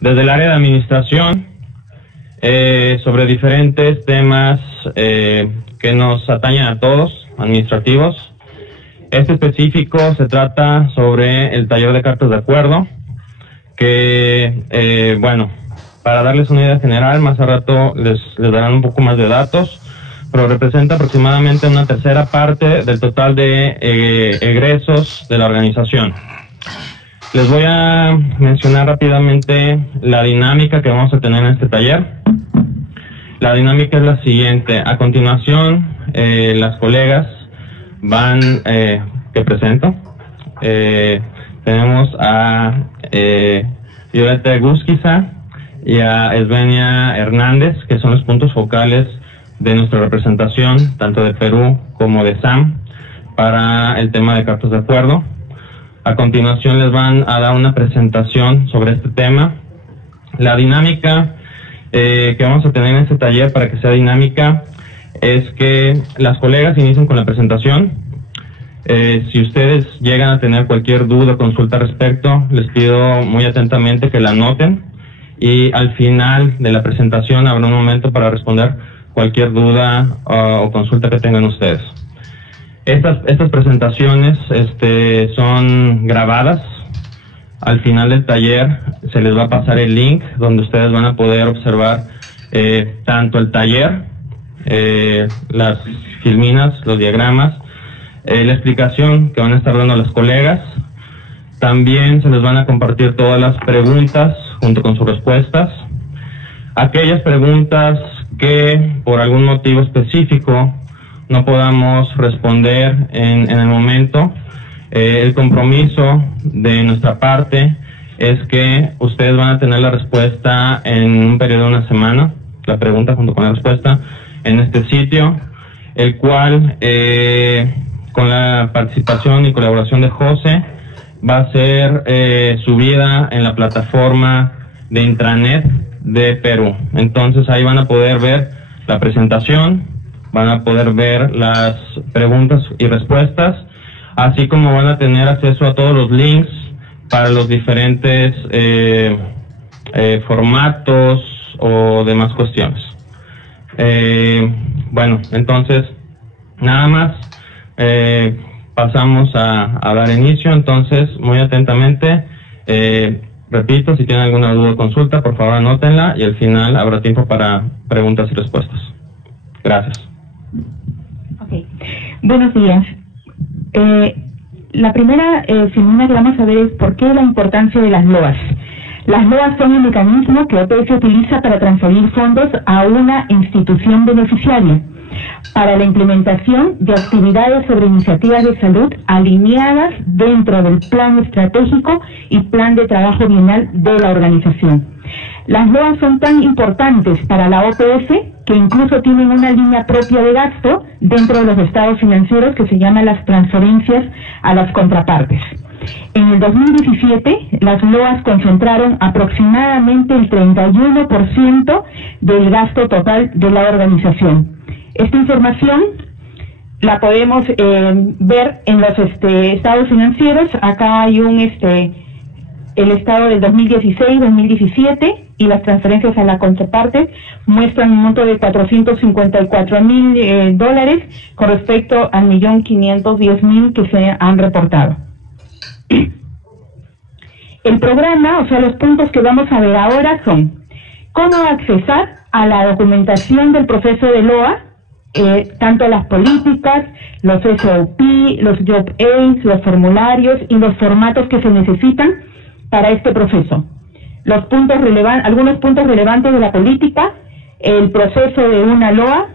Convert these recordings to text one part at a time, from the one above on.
desde el área de administración sobre diferentes temas que nos atañen a todos, administrativos. Este específico se trata sobre el taller de cartas de acuerdo, que, bueno, para darles una idea general, más a rato les darán un poco más de datos, pero representa aproximadamente una tercera parte del total de egresos de la organización. Les voy a mencionar rápidamente la dinámica que vamos a tener en este taller. La dinámica es la siguiente. A continuación, las colegas van, que presento, tenemos a Violeta Gusquiza y a Esvenia Hernández, que son los puntos focales de nuestra representación, tanto de Perú como de SAM, para el tema de cartas de acuerdo. A continuación les van a dar una presentación sobre este tema. La dinámica que vamos a tener en este taller, para que sea dinámica, es que las colegas inicien con la presentación. Si ustedes llegan a tener cualquier duda o consulta al respecto, les pido muy atentamente que la anoten, y al final de la presentación habrá un momento para responder cualquier duda o consulta que tengan ustedes. Estas presentaciones son grabadas. Al final del taller se les va a pasar el link donde ustedes van a poder observar tanto el taller, las filminas, los diagramas, la explicación que van a estar dando las colegas. También se les van a compartir todas las preguntas junto con sus respuestas. Aquellas preguntas que por algún motivo específico no podamos responder en el momento, el compromiso de nuestra parte es que ustedes van a tener la respuesta en un periodo de una semana, la pregunta junto con la respuesta, en este sitio, el cual, con la participación y colaboración de José, va a ser subida en la plataforma de intranet de Perú. Entonces ahí van a poder ver la presentación, van a poder ver las preguntas y respuestas, así como van a tener acceso a todos los links para los diferentes formatos o demás cuestiones. Bueno, entonces nada más pasamos a dar inicio. Entonces, muy atentamente, repito, si tienen alguna duda o consulta, por favor anótenla, y al final habrá tiempo para preguntas y respuestas. Gracias. Okay. Buenos días. La primera filmina que vamos a ver es por qué la importancia de las LOAS. Las LOAS son un mecanismo que OPS utiliza para transferir fondos a una institución beneficiaria para la implementación de actividades sobre iniciativas de salud alineadas dentro del plan estratégico y plan de trabajo bienal de la organización. Las LOAS son tan importantes para la OPS que incluso tienen una línea propia de gasto dentro de los estados financieros que se llama las transferencias a las contrapartes. En el 2017, las LOAS concentraron aproximadamente el 31% del gasto total de la organización. Esta información la podemos ver en los estados financieros. Acá hay el estado del 2016-2017, y las transferencias a la contraparte muestran un monto de $454,000 con respecto al 1.510.000 que se han reportado. El programa, o sea, los puntos que vamos a ver ahora son cómo accesar a la documentación del proceso de LOA, tanto las políticas, los SOP, los Job Aids, los formularios y los formatos que se necesitan para este proceso. Los puntos algunos puntos relevantes de la política, el proceso de una LOA,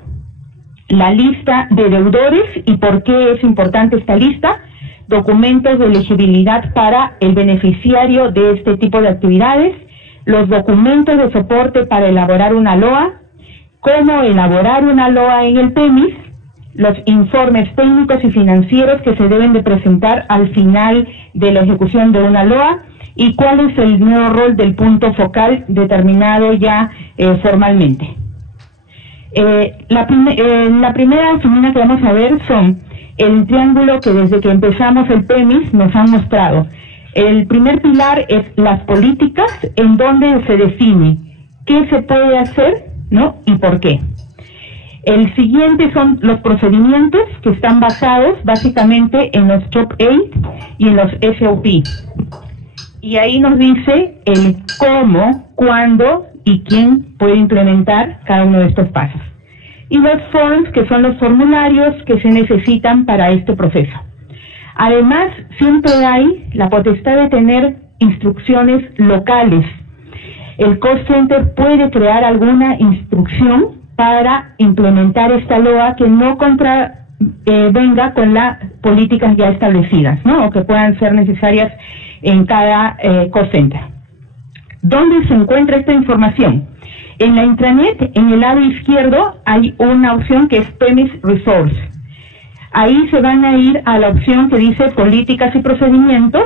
la lista de deudores y por qué es importante esta lista, documentos de elegibilidad para el beneficiario de este tipo de actividades, los documentos de soporte para elaborar una LOA, cómo elaborar una LOA en el PEMIS, los informes técnicos y financieros que se deben de presentar al final de la ejecución de una LOA, y cuál es el nuevo rol del punto focal determinado ya formalmente. La primera filmina que vamos a ver son el triángulo que desde que empezamos el PEMIS nos han mostrado. El primer pilar es las políticas, en donde se define qué se puede hacer, ¿no? Y por qué. El siguiente son los procedimientos, que están basados básicamente en los Job Aid y en los SOP. Y ahí nos dice el cómo, cuándo y quién puede implementar cada uno de estos pasos. Y los forms, que son los formularios que se necesitan para este proceso. Además, siempre hay la potestad de tener instrucciones locales. El call center puede crear alguna instrucción para implementar esta LOA que no venga con las políticas ya establecidas, ¿no? O que puedan ser necesarias en cada call center. ¿Dónde se encuentra esta información? En la intranet, en el lado izquierdo, hay una opción que es Premise Resource. Ahí se van a ir a la opción que dice Políticas y Procedimientos.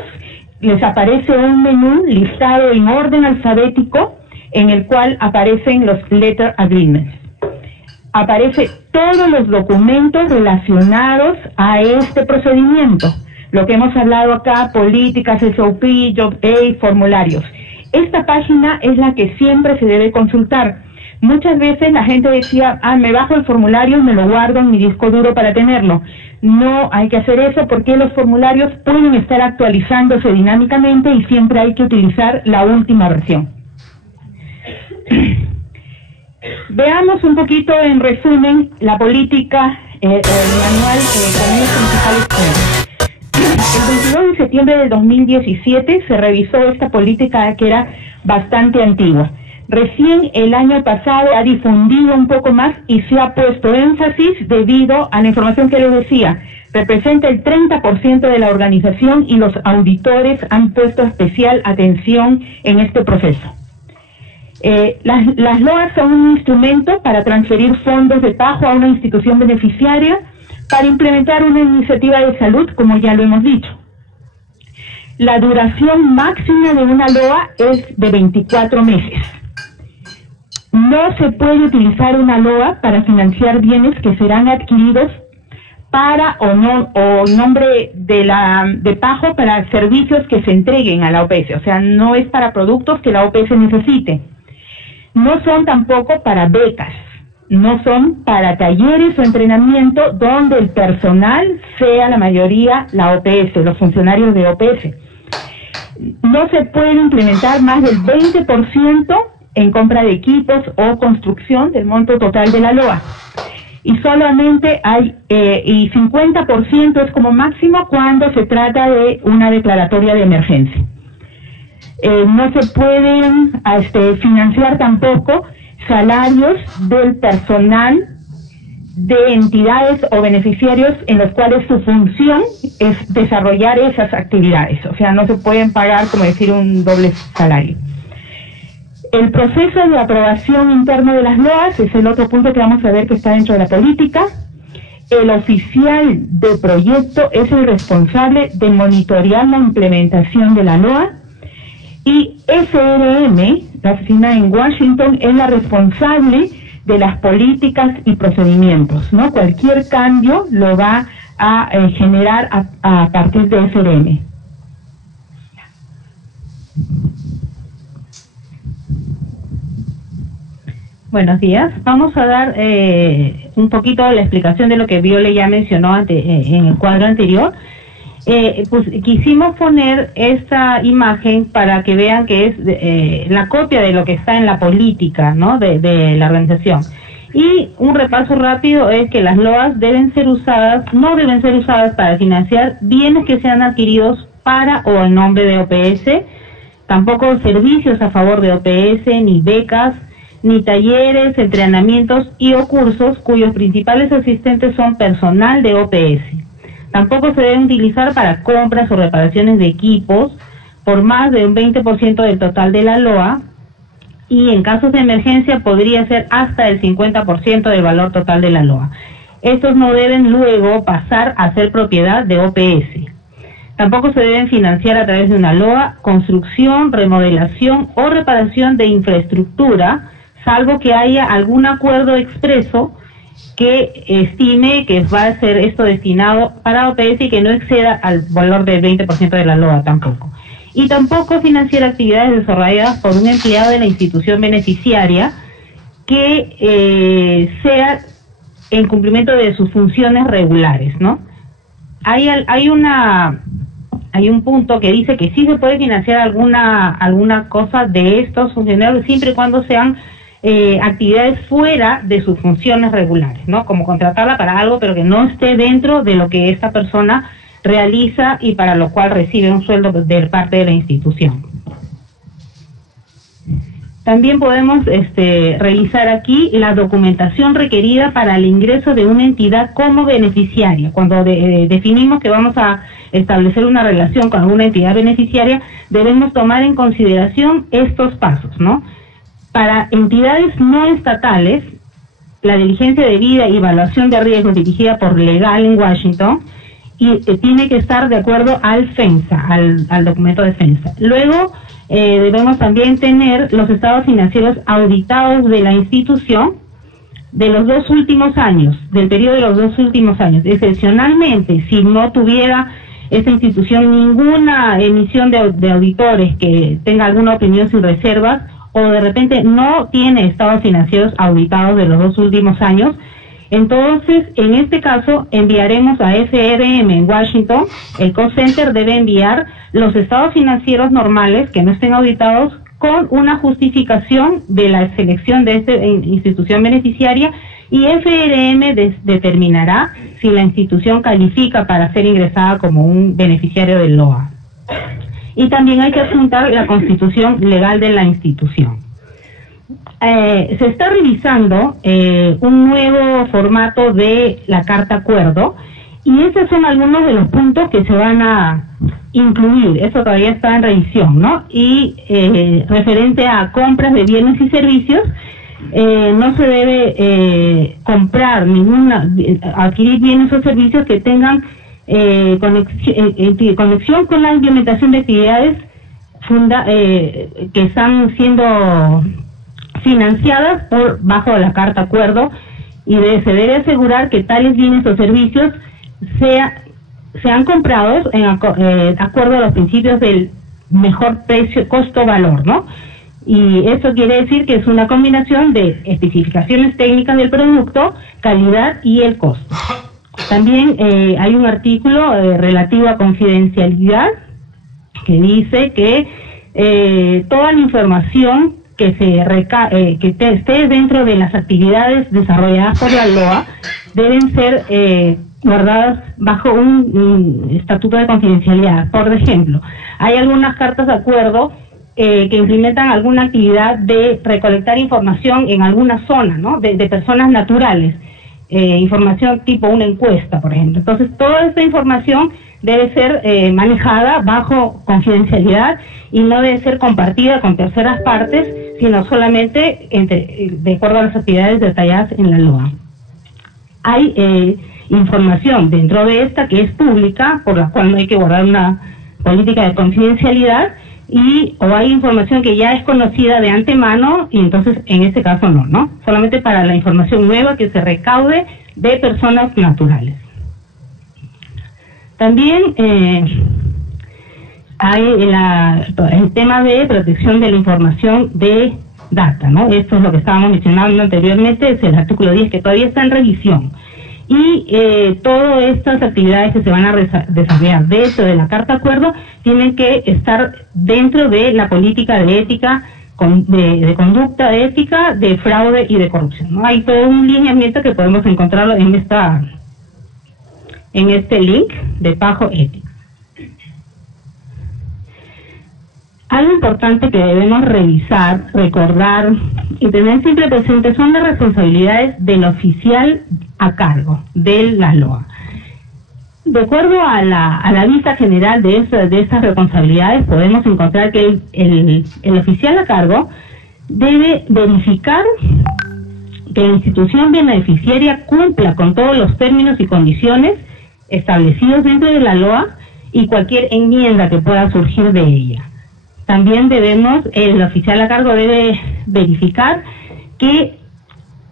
Les aparece un menú listado en orden alfabético en el cual aparecen los Letter Agreements. Aparece todos los documentos relacionados a este procedimiento. Lo que hemos hablado acá, políticas, SOP, Job Aid, formularios. Esta página es la que siempre se debe consultar. Muchas veces la gente decía, me bajo el formulario y me lo guardo en mi disco duro para tenerlo. No hay que hacer eso porque los formularios pueden estar actualizándose dinámicamente y siempre hay que utilizar la última versión. Veamos un poquito en resumen la política o el manual con los principales puntos. El 22 de septiembre del 2017 se revisó esta política que era bastante antigua. Recién el año pasado ha difundido un poco más y se ha puesto énfasis debido a la información que les decía. Representa el 30% de la organización y los auditores han puesto especial atención en este proceso. Las LOAs son un instrumento para transferir fondos de pago a una institución beneficiaria para implementar una iniciativa de salud, como ya lo hemos dicho. La duración máxima de una LOA es de 24 meses. No se puede utilizar una LOA para financiar bienes que serán adquiridos para o nombre de pago para servicios que se entreguen a la OPS. O sea, no es para productos que la OPS necesite. No son tampoco para becas. No son para talleres o entrenamiento donde el personal sea la mayoría la OPS, los funcionarios de OPS. No se puede implementar más del 20% en compra de equipos o construcción del monto total de la LOA. Y solamente hay, y 50% es como máximo cuando se trata de una declaratoria de emergencia. No se pueden financiar tampoco salarios del personal de entidades o beneficiarios en los cuales su función es desarrollar esas actividades. O sea, no se pueden pagar, como decir, un doble salario. El proceso de aprobación interno de las LOAs es el otro punto que vamos a ver que está dentro de la política. El oficial de proyecto es el responsable de monitorear la implementación de la LOA y SRM, la oficina en Washington, es la responsable de las políticas y procedimientos, ¿no? Cualquier cambio lo va a generar a partir de SRM. Buenos días. Vamos a dar un poquito de la explicación de lo que Viole ya mencionó en el cuadro anterior. Pues quisimos poner esta imagen para que vean que es la copia de lo que está en la política, ¿no? de la organización. Y un repaso rápido es que las LOAs no deben ser usadas para financiar bienes que sean adquiridos para o en nombre de OPS, tampoco servicios a favor de OPS, ni becas, ni talleres, entrenamientos y o cursos cuyos principales asistentes son personal de OPS. Tampoco se deben utilizar para compras o reparaciones de equipos por más de un 20% del total de la LOA y en casos de emergencia podría ser hasta el 50% del valor total de la LOA. Estos no deben luego pasar a ser propiedad de OPS. Tampoco se deben financiar a través de una LOA construcción, remodelación o reparación de infraestructura, salvo que haya algún acuerdo expreso que estime que va a ser esto destinado para OPS y que no exceda al valor del 20% de la LOA tampoco. y tampoco financiar actividades desarrolladas por un empleado de la institución beneficiaria que sea en cumplimiento de sus funciones regulares, ¿no? Hay un punto que dice que sí se puede financiar alguna cosa de estos funcionarios siempre y cuando sean actividades fuera de sus funciones regulares, ¿no? Como contratarla para algo pero que no esté dentro de lo que esta persona realiza y para lo cual recibe un sueldo de parte de la institución. También podemos revisar aquí la documentación requerida para el ingreso de una entidad como beneficiaria. Cuando definimos que vamos a establecer una relación con alguna entidad beneficiaria, debemos tomar en consideración estos pasos, ¿no? Para entidades no estatales, la diligencia debida y evaluación de riesgos dirigida por Legal en Washington y tiene que estar de acuerdo al FENSA, al documento de FENSA. Luego, debemos también tener los estados financieros auditados de la institución de los 2 últimos años, del periodo de los 2 últimos años. Excepcionalmente, si no tuviera esta institución ninguna emisión de auditores que tenga alguna opinión sin reservas, o de repente no tiene estados financieros auditados de los 2 últimos años, entonces, en este caso, enviaremos a FRM en Washington. El call center debe enviar los estados financieros normales que no estén auditados con una justificación de la selección de esta institución beneficiaria y FRM determinará si la institución califica para ser ingresada como un beneficiario del LOA. Y también hay que adjuntar la constitución legal de la institución. Se está revisando un nuevo formato de la carta acuerdo y estos son algunos de los puntos que se van a incluir. Eso todavía está en revisión, ¿no? Y referente a compras de bienes y servicios, no se debe adquirir bienes o servicios que tengan conexión con la implementación de actividades que están siendo financiadas bajo la carta acuerdo y se debe asegurar que tales bienes o servicios sean comprados en acuerdo a los principios del mejor precio, costo-valor, ¿no? Y eso quiere decir que es una combinación de especificaciones técnicas del producto, calidad y el costo. También hay un artículo relativo a confidencialidad que dice que toda la información que esté dentro de las actividades desarrolladas por la LOA deben ser guardadas bajo un estatuto de confidencialidad. Por ejemplo, hay algunas cartas de acuerdo que implementan alguna actividad de recolectar información en alguna zona, ¿no? De personas naturales, información tipo una encuesta, por ejemplo. Entonces, toda esta información debe ser manejada bajo confidencialidad y no debe ser compartida con terceras partes, sino solamente de acuerdo a las actividades detalladas en la LOA. Hay información dentro de esta que es pública, por la cual no hay que guardar una política de confidencialidad, o hay información que ya es conocida de antemano, y entonces en este caso no, solamente para la información nueva que se recaude de personas naturales. También hay el tema de protección de la información de data, ¿no? Esto es lo que estábamos mencionando anteriormente, es el artículo 10 que todavía está en revisión. Y todas estas actividades que se van a desarrollar dentro de la Carta Acuerdo tienen que estar dentro de la política de ética, de conducta de ética, de fraude y de corrupción, ¿no? Hay todo un lineamiento que podemos encontrarlo en este link de PAJO Ética. Algo importante que debemos revisar, recordar y tener siempre presente son las responsabilidades del oficial a cargo de la LOA. De acuerdo a la vista general de estas responsabilidades, podemos encontrar que el oficial a cargo debe verificar que la institución beneficiaria cumpla con todos los términos y condiciones establecidos dentro de la LOA y cualquier enmienda que pueda surgir de ella. También el oficial a cargo debe verificar que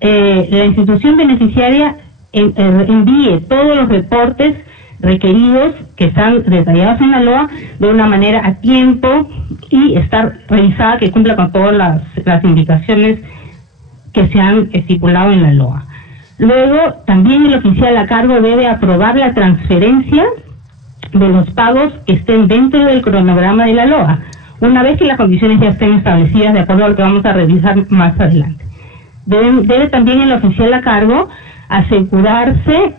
la institución beneficiaria envíe todos los reportes requeridos que están detallados en la LOA de una manera a tiempo y estar revisada que cumpla con todas las indicaciones que se han estipulado en la LOA. Luego, también el oficial a cargo debe aprobar la transferencia de los pagos que estén dentro del cronograma de la LOA, una vez que las condiciones ya estén establecidas de acuerdo a lo que vamos a revisar más adelante. Debe también el oficial a cargo asegurarse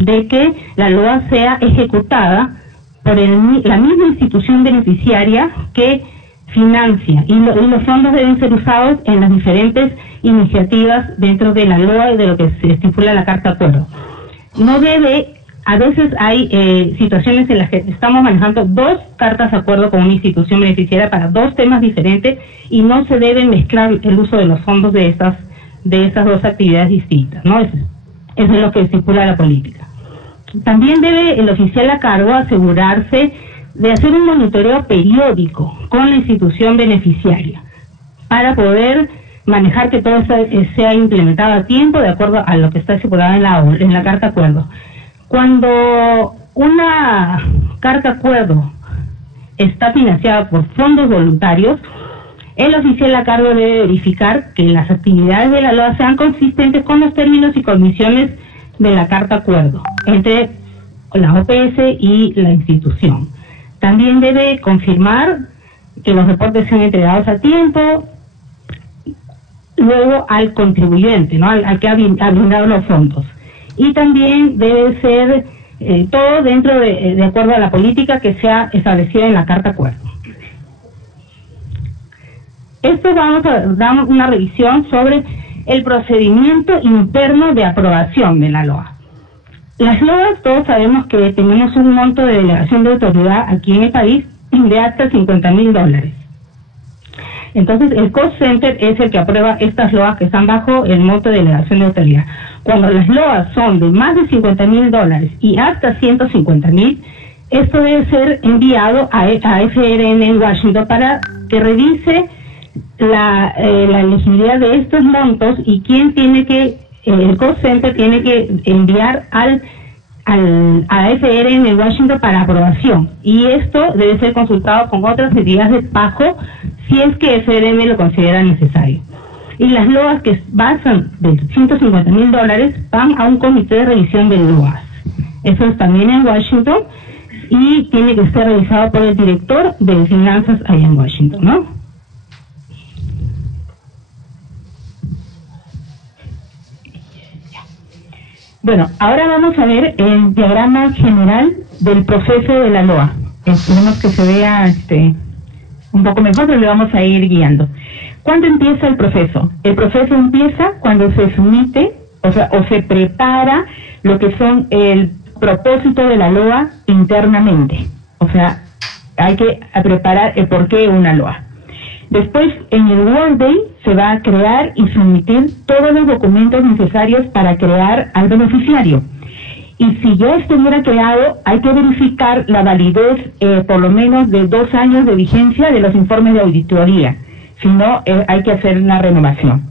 de que la LOA sea ejecutada por la misma institución beneficiaria que financia y los fondos deben ser usados en las diferentes iniciativas dentro de la LOA y de lo que se estipula la Carta Acuerdo. No debe, a veces hay situaciones en las que estamos manejando dos cartas de acuerdo con una institución beneficiaria para dos temas diferentes y no se debe mezclar el uso de los fondos de estas dos actividades distintas, ¿no? Eso es lo que estipula la política. También debe el oficial a cargo asegurarse de hacer un monitoreo periódico con la institución beneficiaria para poder manejar que todo sea implementado a tiempo de acuerdo a lo que está estipulado en la Carta Acuerdo. Cuando una Carta Acuerdo está financiada por fondos voluntarios, el oficial a cargo debe verificar que las actividades de la LOA sean consistentes con los términos y condiciones de la Carta Acuerdo entre la OPS y la institución. También debe confirmar que los reportes sean entregados a tiempo, luego al contribuyente, ¿no? al que ha brindado los fondos. Y también debe ser todo dentro de acuerdo a la política que sea establecida en la Carta Acuerdo. Esto vamos a dar una revisión sobre el procedimiento interno de aprobación de la LOA. Las LOAs, todos sabemos que tenemos un monto de delegación de autoridad aquí en el país de hasta $50,000. Entonces, el cost center es el que aprueba estas LOAs que están bajo el monto de delegación de autoridad. Cuando las LOAs son de más de $50,000 y hasta $150,000, esto debe ser enviado a FRN en Washington para que revise la elegibilidad de estos montos y el cost center tiene que enviar a FRN en Washington para aprobación, y esto debe ser consultado con otras entidades de pago si es que FRN lo considera necesario. Y las LOAs que basan de $150,000 van a un comité de revisión de LOAs. Eso es también en Washington y tiene que ser revisado por el director de finanzas allá en Washington, ¿no? Bueno, ahora vamos a ver el diagrama general del proceso de la LOA. Esperemos que se vea un poco mejor, pero le vamos a ir guiando. ¿Cuándo empieza el proceso? El proceso empieza cuando se somete, o se prepara lo que son el propósito de la LOA internamente. O sea, hay que preparar el por qué una LOA. Después, en el World Day, se va a crear y someter todos los documentos necesarios para crear al beneficiario. Y si ya estuviera creado, hay que verificar la validez por lo menos de 2 años de vigencia de los informes de auditoría. Si no, hay que hacer una renovación.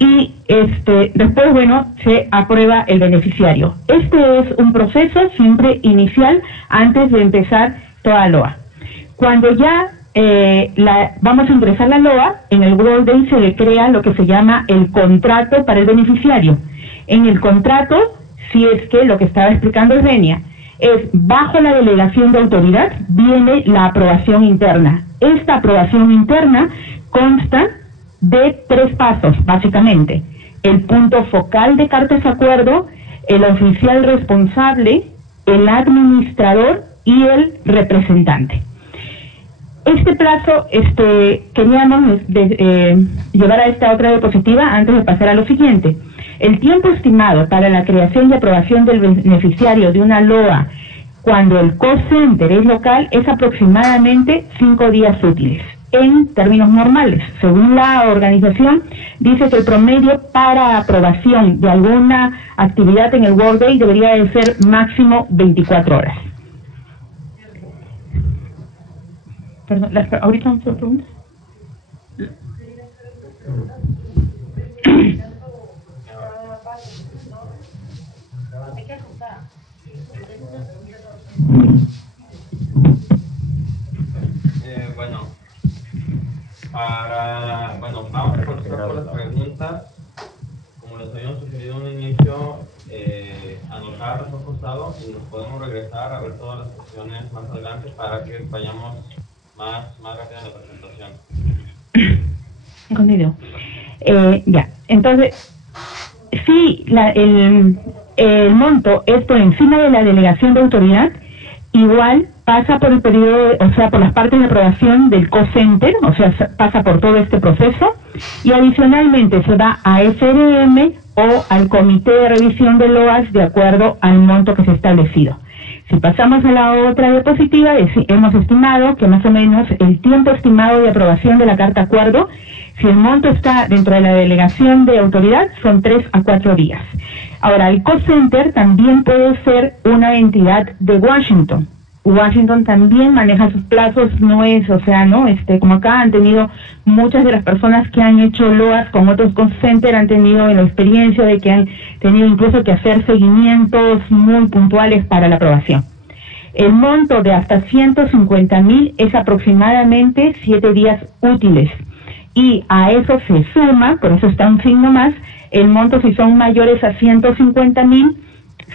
Y después, bueno, se aprueba el beneficiario. Este es un proceso siempre inicial antes de empezar toda LOA. Cuando ya vamos a ingresar la LOA, en el World Day se le crea lo que se llama el contrato para el beneficiario. En el contrato, si es que lo que estaba explicando Renia es bajo la delegación de autoridad, viene la aprobación interna. Esta aprobación interna consta de 3 pasos, básicamente. El punto focal de cartas de acuerdo, el oficial responsable, el administrador y el representante. Este plazo queríamos llevar a esta otra diapositiva antes de pasar a lo siguiente. El tiempo estimado para la creación y aprobación del beneficiario de una LOA cuando el cost center es local es aproximadamente 5 días útiles. En términos normales, según la organización, dice que el promedio para aprobación de alguna actividad en el World Day debería de ser máximo 24 horas. Perdón, ahorita vamos a hacer preguntas. Vamos a contestar por las preguntas. Como les habíamos sugerido en un inicio, anotarlas a un costado y nos podemos regresar a ver todas las cuestiones más adelante para que vayamos más rápido en la presentación. Entendido. Ya, entonces, si el monto es por encima de la delegación de autoridad, igual pasa por el periodo, o sea, por las partes de aprobación del co-center, o sea, pasa por todo este proceso, y adicionalmente se va a FRM o al comité de revisión de LOAS de acuerdo al monto que se ha establecido. Si pasamos a la otra diapositiva, hemos estimado que más o menos el tiempo estimado de aprobación de la carta acuerdo, si el monto está dentro de la delegación de autoridad, son 3 a 4 días. Ahora, el co-center también puede ser una entidad de Washington. Washington también maneja sus plazos, no es, o sea, no, como acá han tenido muchas de las personas que han hecho LOAS con otros co-center, han tenido la experiencia de que han tenido incluso que hacer seguimientos muy puntuales para la aprobación. El monto de hasta 150,000 es aproximadamente 7 días útiles. Y a eso se suma, por eso está un signo más, el monto si son mayores a 150,000,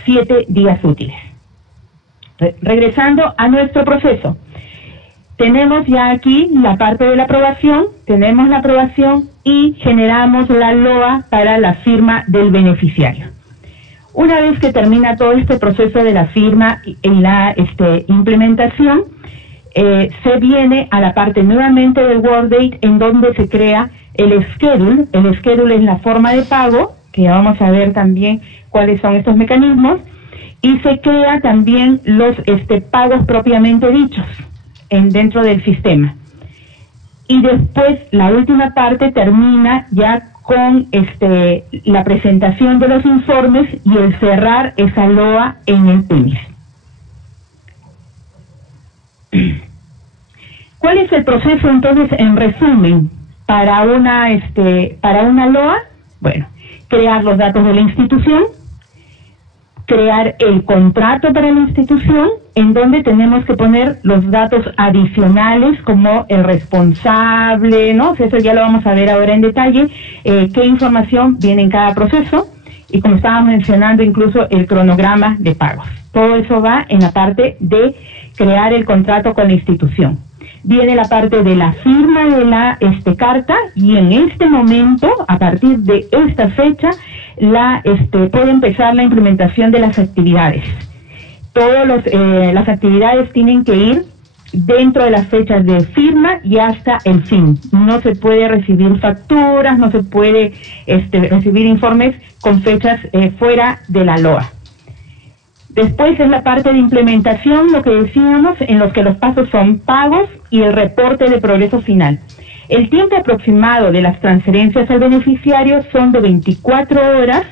7 días útiles. Regresando a nuestro proceso, tenemos ya aquí la parte de la aprobación, tenemos la aprobación y generamos la LOA para la firma del beneficiario. Una vez que termina todo este proceso de la firma y la implementación, se viene a la parte nuevamente del WorkDate en donde se crea el schedule. El schedule es la forma de pago, que vamos a ver también cuáles son estos mecanismos, y se crea también los pagos propiamente dichos dentro del sistema. Y después la última parte termina ya con la presentación de los informes y el cerrar esa LOA en el PEMIS. ¿Cuál es el proceso entonces en resumen para una LOA? Bueno, crear los datos de la institución, crear el contrato para la institución, en donde tenemos que poner los datos adicionales como el responsable, ¿no? Eso ya lo vamos a ver ahora en detalle, qué información viene en cada proceso, y como estábamos mencionando, incluso el cronograma de pagos. Todo eso va en la parte de crear el contrato con la institución. Viene la parte de la firma de la carta, y en este momento, a partir de esta fecha, puede empezar la implementación de las actividades. Todas las actividades tienen que ir dentro de las fechas de firma y hasta el fin. No se puede recibir facturas, no se puede recibir informes con fechas fuera de la LOA. Después es la parte de implementación, lo que decíamos, en los que los pasos son pagos y el reporte de progreso final. El tiempo aproximado de las transferencias al beneficiario son de 24 horas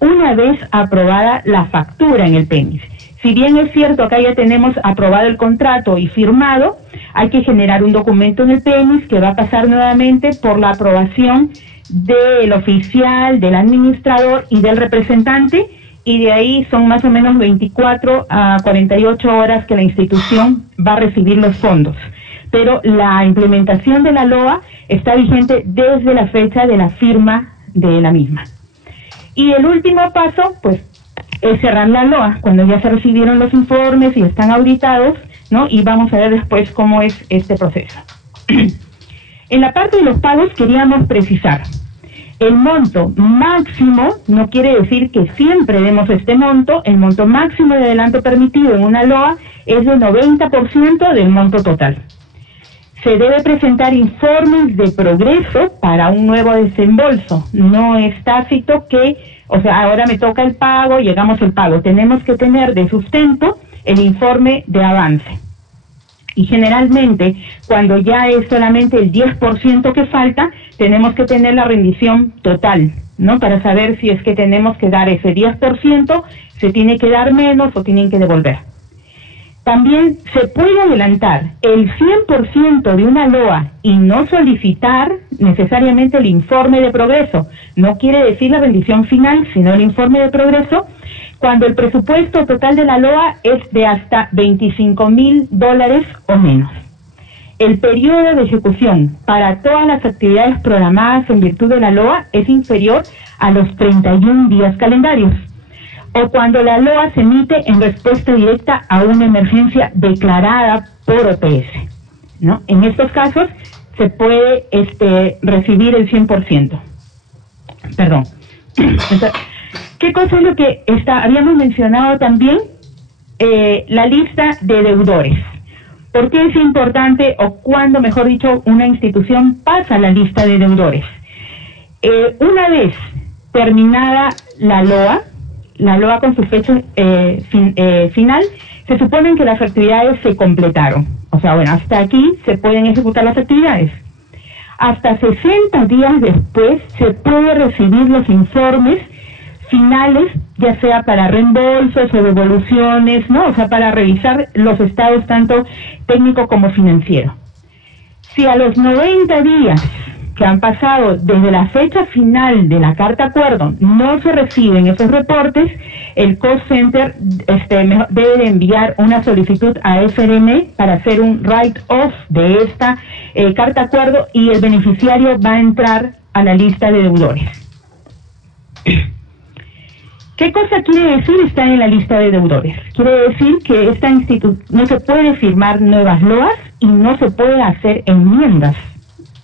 una vez aprobada la factura en el PEMIS. Si bien es cierto, acá ya tenemos aprobado el contrato y firmado, hay que generar un documento en el PEMIS que va a pasar nuevamente por la aprobación del oficial, del administrador y del representante, y de ahí son más o menos 24 a 48 horas que la institución va a recibir los fondos. Pero la implementación de la LOA está vigente desde la fecha de la firma de la misma. Y el último paso, pues, es cerrar la LOA, cuando ya se recibieron los informes y están auditados, ¿no? Y vamos a ver después cómo es este proceso. En la parte de los pagos queríamos precisar. El monto máximo no quiere decir que siempre demos este monto. El monto máximo de adelanto permitido en una LOA es del 90% del monto total. Se debe presentar informes de progreso para un nuevo desembolso. No es tácito que, o sea, ahora me toca el pago, llegamos al pago. Tenemos que tener de sustento el informe de avance. Y generalmente, cuando ya es solamente el 10% que falta, tenemos que tener la rendición total, ¿no? Para saber si es que tenemos que dar ese 10%, se tiene que dar menos o tienen que devolver. También se puede adelantar el 100% de una LOA y no solicitar necesariamente el informe de progreso. No quiere decir la rendición final, sino el informe de progreso, cuando el presupuesto total de la LOA es de hasta $25,000 o menos. El periodo de ejecución para todas las actividades programadas en virtud de la LOA es inferior a los 31 días calendarios, o cuando la LOA se emite en respuesta directa a una emergencia declarada por OPS, ¿no? En estos casos se puede recibir el 100%. Perdón. ¿Qué cosa es lo que habíamos mencionado también? La lista de deudores. ¿Por qué es importante, o cuándo, mejor dicho, una institución pasa a la lista de deudores? Una vez terminada la LOA con su fecha final, se supone que las actividades se completaron. O sea, bueno, hasta aquí se pueden ejecutar las actividades. Hasta 60 días después se puede recibir los informes finales, ya sea para reembolsos o devoluciones, ¿no? O sea, para revisar los estados tanto técnico como financiero. Si a los 90 días que han pasado desde la fecha final de la carta acuerdo no se reciben esos reportes, el cost center debe de enviar una solicitud a FRM para hacer un write-off de esta carta acuerdo, y el beneficiario va a entrar a la lista de deudores. ¿Qué cosa quiere decir estar en la lista de deudores? Quiere decir que esta no se puede firmar nuevas LOAs y no se puede hacer enmiendas.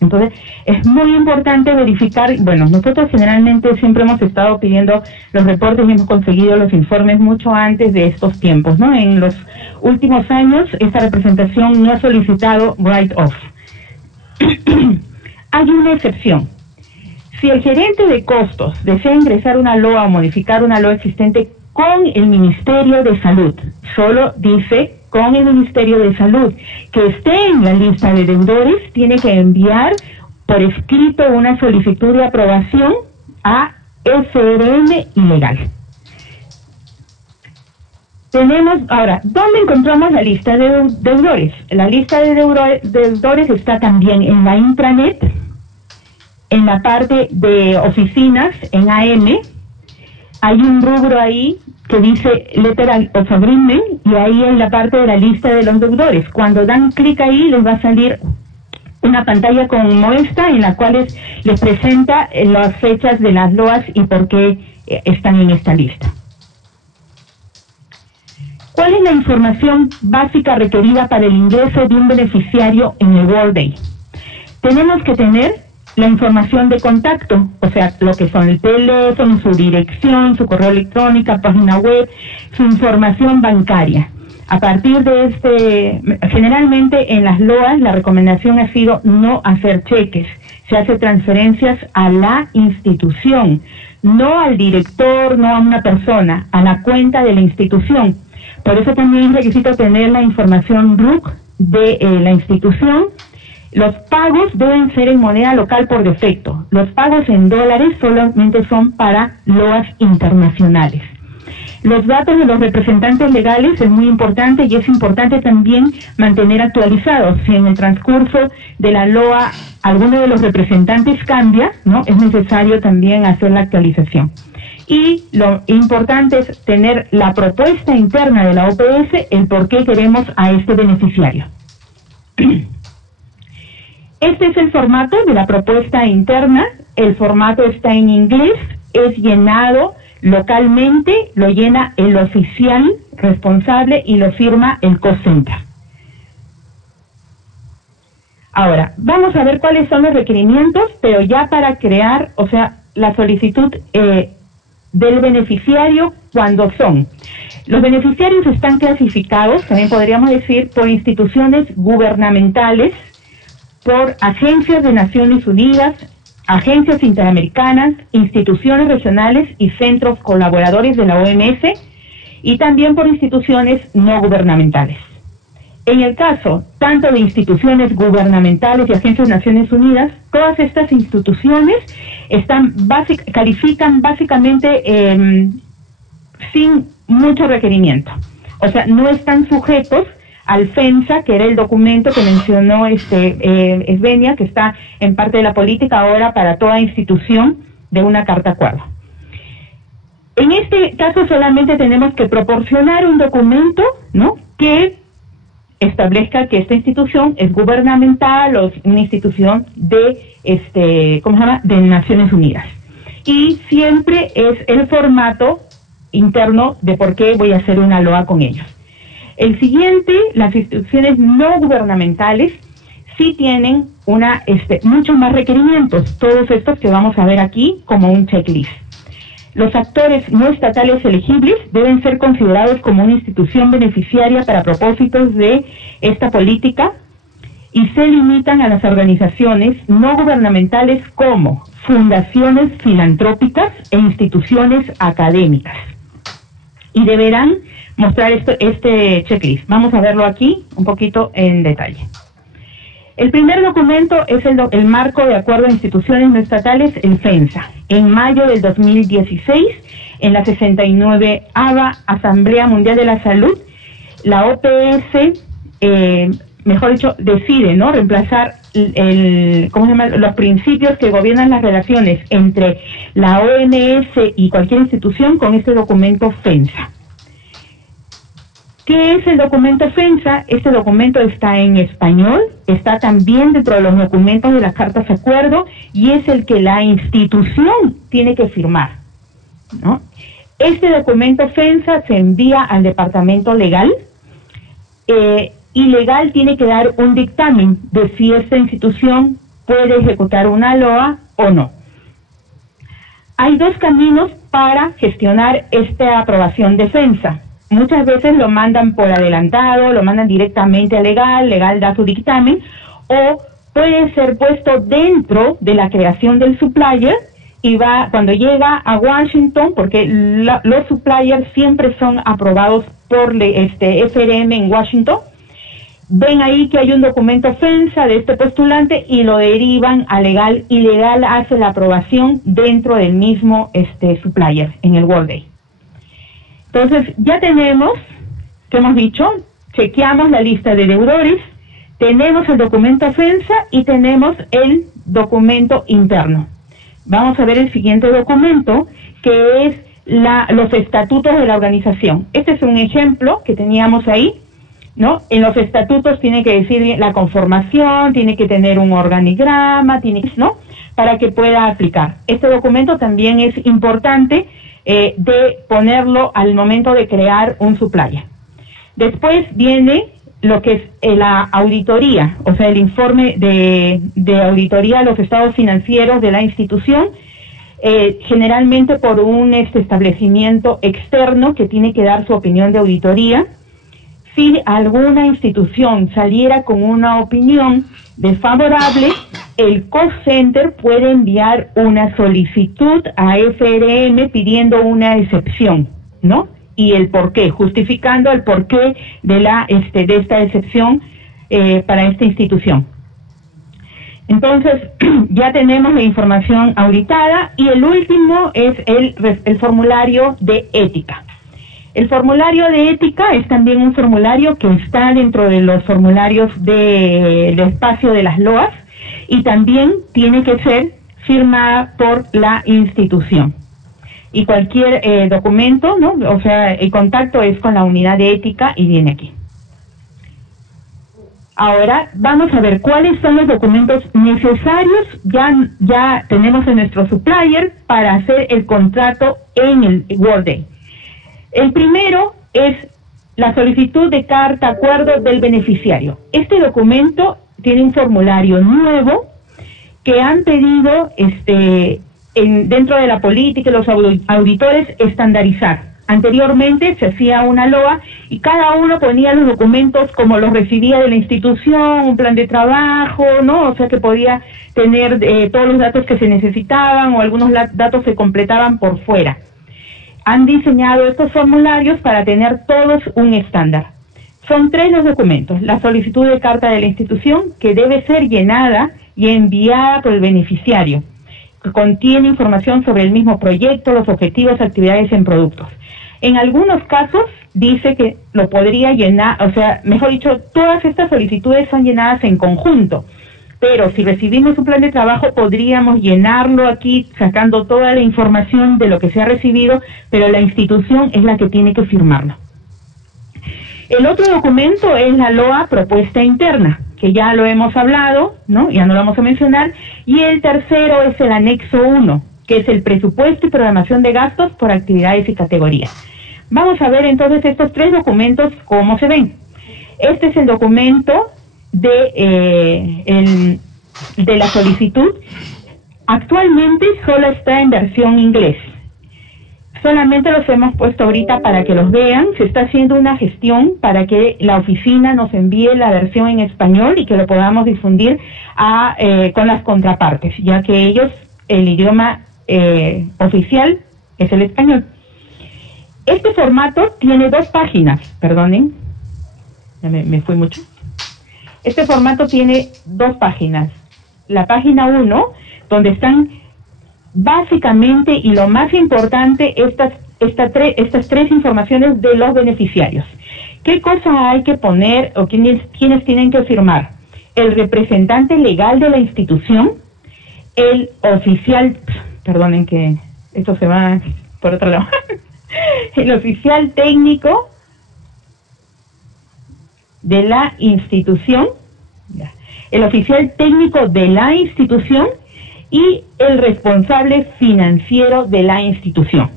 Entonces, es muy importante verificar. Bueno, nosotros generalmente siempre hemos estado pidiendo los reportes y hemos conseguido los informes mucho antes de estos tiempos, ¿no? En los últimos años, esta representación no ha solicitado write-off. Hay una excepción. Si el gerente de costos desea ingresar una LOA o modificar una LOA existente con el Ministerio de Salud, solo dice con el Ministerio de Salud, que esté en la lista de deudores, tiene que enviar por escrito una solicitud de aprobación a FRM y legal. Tenemos ahora, ¿dónde encontramos la lista de deudores? La lista de deudores está también en la intranet, en la parte de oficinas, en AM, hay un rubro ahí que dice Letter of Agreement, y ahí en la parte de la lista de los deudores. Cuando dan clic ahí, les va a salir una pantalla como esta, en la cual les presenta las fechas de las LOAs y por qué están en esta lista. ¿Cuál es la información básica requerida para el ingreso de un beneficiario en el Workday? Tenemos que tener la información de contacto, o sea, lo que son el teléfono, su dirección, su correo electrónico, página web, su información bancaria. A partir de generalmente en las LOAs la recomendación ha sido no hacer cheques, se hace transferencias a la institución, no al director, no a una persona, a la cuenta de la institución. Por eso también es requisito tener la información RUC de la institución. Los pagos deben ser en moneda local por defecto. Los pagos en dólares solamente son para LOAs internacionales. Los datos de los representantes legales es muy importante, y es importante también mantener actualizados. Si en el transcurso de la LOA alguno de los representantes cambia, ¿no?, es necesario también hacer la actualización. Y lo importante es tener la propuesta interna de la OPS, el por qué queremos a este beneficiario. Este es el formato de la propuesta interna. El formato está en inglés, es llenado localmente, lo llena el oficial responsable y lo firma el cost center. Ahora, vamos a ver cuáles son los requerimientos, pero ya para crear, o sea, la solicitud del beneficiario, cuando son. Los beneficiarios están clasificados, también podríamos decir, por instituciones gubernamentales, por agencias de Naciones Unidas, agencias interamericanas, instituciones regionales y centros colaboradores de la OMS, y también por instituciones no gubernamentales. En el caso tanto de instituciones gubernamentales y agencias de Naciones Unidas, todas estas instituciones califican básicamente sin mucho requerimiento. O sea, no están sujetos al FEMSA, que era el documento que mencionó Esvenia, que está en parte de la política ahora para toda institución de una carta acuerdo. En este caso solamente tenemos que proporcionar un documento, ¿no?, que establezca que esta institución es gubernamental o una institución de, ¿cómo se llama?, de Naciones Unidas. Y siempre es el formato interno de por qué voy a hacer una LOA con ellos. El siguiente, las instituciones no gubernamentales sí tienen muchos más requerimientos, todos estos que vamos a ver aquí como un checklist. Los actores no estatales elegibles deben ser considerados como una institución beneficiaria para propósitos de esta política y se limitan a las organizaciones no gubernamentales como fundaciones filantrópicas e instituciones académicas. Y deberán mostrar este checklist. Vamos a verlo aquí un poquito en detalle. El primer documento es el Marco de Acuerdo de Instituciones No Estatales, el FENSA. En mayo del 2016, en la 69ª Asamblea Mundial de la Salud, la OPS, mejor dicho, decide, ¿no?, reemplazar los principios que gobiernan las relaciones entre la OMS y cualquier institución con este documento FENSA. ¿Qué es el documento FENSA? Este documento está en español, está también dentro de los documentos de las cartas de acuerdo y es el que la institución tiene que firmar, ¿no? Este documento FENSA se envía al departamento legal y legal tiene que dar un dictamen de si esta institución puede ejecutar una LOA o no. Hay dos caminos para gestionar esta aprobación de FENSA. Muchas veces lo mandan por adelantado, lo mandan directamente a legal, legal da su dictamen, o puede ser puesto dentro de la creación del supplier y va cuando llega a Washington, porque los suppliers siempre son aprobados por FRM en Washington. Ven ahí que hay un documento FENSA de este postulante y lo derivan a legal y legal hace la aprobación dentro del mismo supplier en el World Day. Entonces, ya tenemos, que hemos dicho, chequeamos la lista de deudores, tenemos el documento FENSA y tenemos el documento interno. Vamos a ver el siguiente documento, que es los estatutos de la organización. Este es un ejemplo que teníamos ahí, ¿no? En los estatutos tiene que decir la conformación, tiene que tener un organigrama, ¿no?, para que pueda aplicar. Este documento también es importante de ponerlo al momento de crear un supplier. Después viene lo que es la auditoría, o sea, el informe de auditoría de los estados financieros de la institución, generalmente por un establecimiento externo que tiene que dar su opinión de auditoría. Si alguna institución saliera con una opinión desfavorable, el call center puede enviar una solicitud a FRM pidiendo una excepción, ¿no? Y el porqué, justificando el porqué de esta excepción para esta institución. Entonces, ya tenemos la información auditada y el último es el formulario de ética. El formulario de ética es también un formulario que está dentro de los formularios del espacio de las LOAS y también tiene que ser firmada por la institución. Y cualquier documento, ¿no?, o sea, el contacto es con la unidad de ética y viene aquí. Ahora vamos a ver cuáles son los documentos necesarios, ya tenemos en nuestro supplier para hacer el contrato en el World Day. El primero es la solicitud de carta acuerdo del beneficiario. Este documento tiene un formulario nuevo que han pedido dentro de la política los auditores estandarizar. Anteriormente se hacía una LOA y cada uno ponía los documentos como los recibía de la institución, un plan de trabajo, ¿no? O sea que podía tener todos los datos que se necesitaban o algunos datos se completaban por fuera. Han diseñado estos formularios para tener todos un estándar. Son 3 los documentos. La solicitud de carta de la institución, que debe ser llenada y enviada por el beneficiario, que contiene información sobre el mismo proyecto, los objetivos, actividades en productos. En algunos casos dice que lo podría llenar, o sea, mejor dicho, todas estas solicitudes son llenadas en conjunto, pero si recibimos un plan de trabajo podríamos llenarlo aquí sacando toda la información de lo que se ha recibido, pero la institución es la que tiene que firmarlo. El otro documento es la LOA propuesta interna, que ya lo hemos hablado, ¿no? Ya no lo vamos a mencionar, y el tercero es el anexo 1, que es el presupuesto y programación de gastos por actividades y categorías. Vamos a ver entonces estos tres documentos cómo se ven. Este es el documento de la solicitud. Actualmente solo está en versión inglés. Solamente los hemos puesto ahorita para que los vean. Se está haciendo una gestión para que la oficina nos envíe la versión en español y que lo podamos difundir con las contrapartes, ya que ellos, el idioma oficial es el español. Este formato tiene 2 páginas, perdonen, ya me fui mucho. Este formato tiene 2 páginas. La página 1, donde están básicamente y lo más importante estas 3 informaciones de los beneficiarios. ¿Qué cosa hay que poner o quiénes tienen que firmar? El representante legal de la institución, el oficial, perdonen que esto se va por otro lado, el oficial técnico de la institución, el oficial técnico de la institución y el responsable financiero de la institución.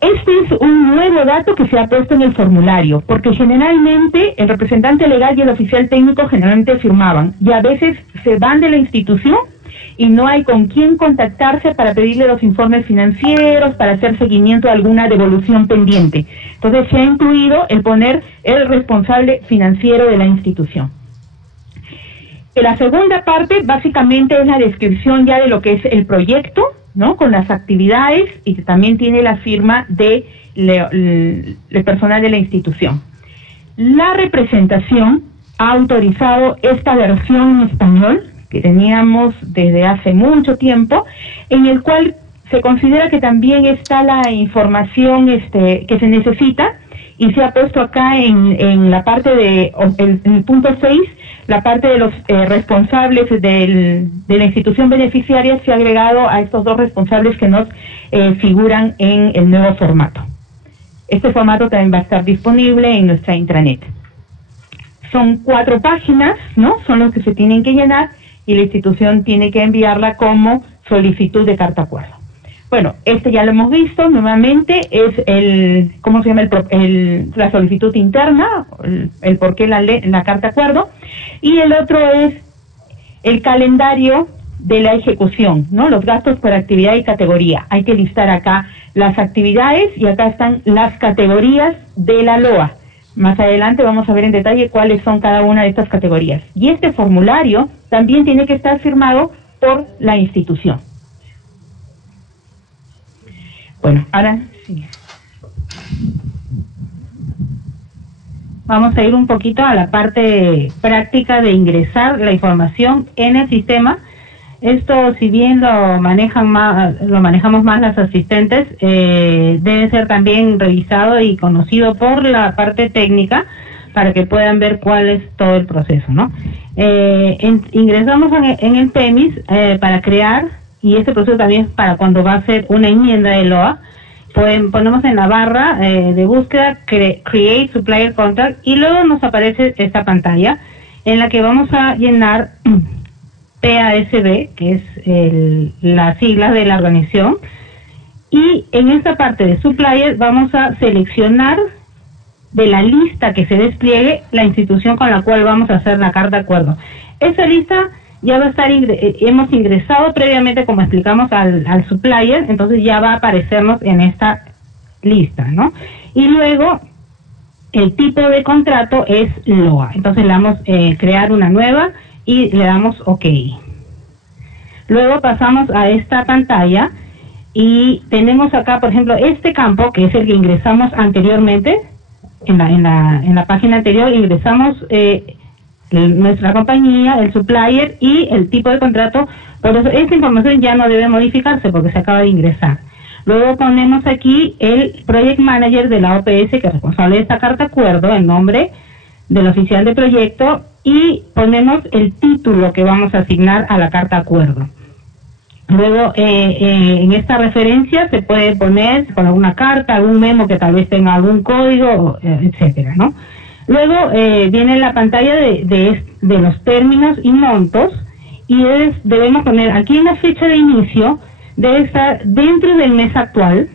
Este es un nuevo dato que se ha puesto en el formulario, porque generalmente el representante legal y el oficial técnico generalmente firmaban, y a veces se van de la institución y no hay con quién contactarse para pedirle los informes financieros, para hacer seguimiento a alguna devolución pendiente. Entonces se ha incluido el poner el responsable financiero de la institución. La segunda parte básicamente es la descripción ya de lo que es el proyecto, ¿no? Con las actividades, y que también tiene la firma de el personal de la institución. La representación ha autorizado esta versión en español que teníamos desde hace mucho tiempo, en el cual se considera que también está la información que se necesita, y se ha puesto acá en la parte en el punto 6, la parte de los responsables de la institución beneficiaria. Se ha agregado a estos 2 responsables que nos figuran en el nuevo formato. Este formato también va a estar disponible en nuestra intranet. Son 4 páginas, ¿no? Son los que se tienen que llenar y la institución tiene que enviarla como solicitud de carta acuerdo. Bueno, este ya lo hemos visto, nuevamente es ¿cómo se llama? La solicitud interna, el por qué la carta acuerdo, y el otro es el calendario de la ejecución, ¿no? Los gastos por actividad y categoría. Hay que listar acá las actividades y acá están las categorías de la LOA. Más adelante vamos a ver en detalle cuáles son cada una de estas categorías. Y este formulario también tiene que estar firmado por la institución. Bueno, ahora sí. Vamos a ir un poquito a la parte práctica de ingresar la información en el sistema. Esto, si bien lo manejamos más las asistentes, debe ser también revisado y conocido por la parte técnica para que puedan ver cuál es todo el proceso, ¿no? Ingresamos en el PEMIS para crear, y este proceso también es para cuando va a ser una enmienda de LOA. Ponemos en la barra de búsqueda Create Supplier Contract, y luego nos aparece esta pantalla en la que vamos a llenar PASB, que es las siglas de la organización, y en esta parte de Supplier vamos a seleccionar de la lista que se despliegue la institución con la cual vamos a hacer la carta de acuerdo. Esa lista ya va a estar, hemos ingresado previamente, como explicamos, al supplier, entonces ya va a aparecernos en esta lista, ¿no? Y luego el tipo de contrato es LOA, entonces le damos crear una nueva y le damos OK. Luego pasamos a esta pantalla y tenemos acá, por ejemplo, este campo, que es el que ingresamos anteriormente, en la página anterior ingresamos nuestra compañía, el supplier y el tipo de contrato. Por eso esta información ya no debe modificarse porque se acaba de ingresar. Luego ponemos aquí el Project Manager de la OPS, que es responsable de esta carta acuerdo, el nombre del oficial de proyecto y ponemos el título que vamos a asignar a la carta acuerdo. Luego, en esta referencia se puede poner con alguna carta, algún memo que tal vez tenga algún código, etcétera, ¿no? Luego viene la pantalla de los términos y montos, y debemos poner aquí en la fecha de inicio, debe estar dentro del mes actual.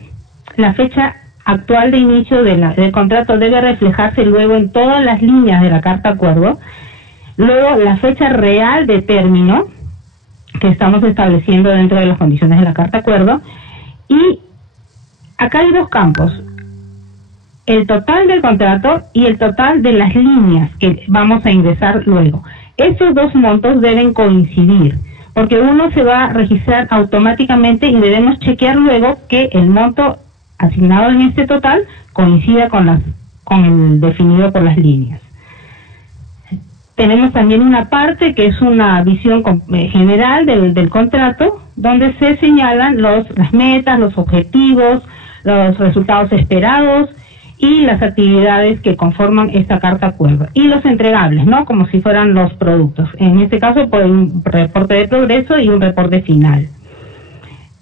La fecha actual de inicio del contrato debe reflejarse luego en todas las líneas de la carta acuerdo. Luego la fecha real de término que estamos estableciendo dentro de las condiciones de la carta acuerdo, y acá hay dos campos: el total del contrato y el total de las líneas que vamos a ingresar luego. Estos dos montos deben coincidir, porque uno se va a registrar automáticamente y debemos chequear luego que el monto asignado en este total coincida con el definido por las líneas. Tenemos también una parte que es una visión general del contrato, donde se señalan las metas, los objetivos, los resultados esperados y las actividades que conforman esta carta acuerdo, y los entregables, ¿no? Como si fueran los productos. En este caso, por un reporte de progreso y un reporte final.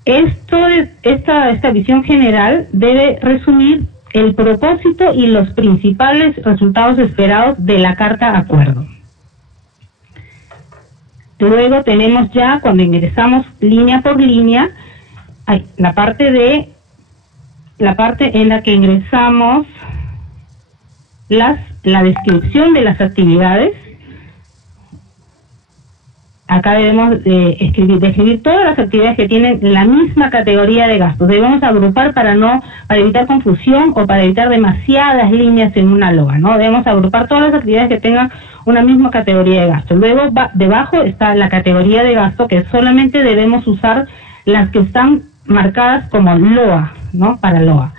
Esta visión general debe resumir el propósito y los principales resultados esperados de la carta acuerdo. Luego tenemos ya, cuando ingresamos línea por línea, la parte en la que ingresamos la descripción de las actividades. Acá debemos describir todas las actividades que tienen la misma categoría de gastos. Debemos agrupar para evitar confusión o para evitar demasiadas líneas en una loa, ¿no? Debemos agrupar todas las actividades que tengan una misma categoría de gasto. Luego debajo está la categoría de gasto, que solamente debemos usar las que están marcadas como LOA, ¿no? Para LOA.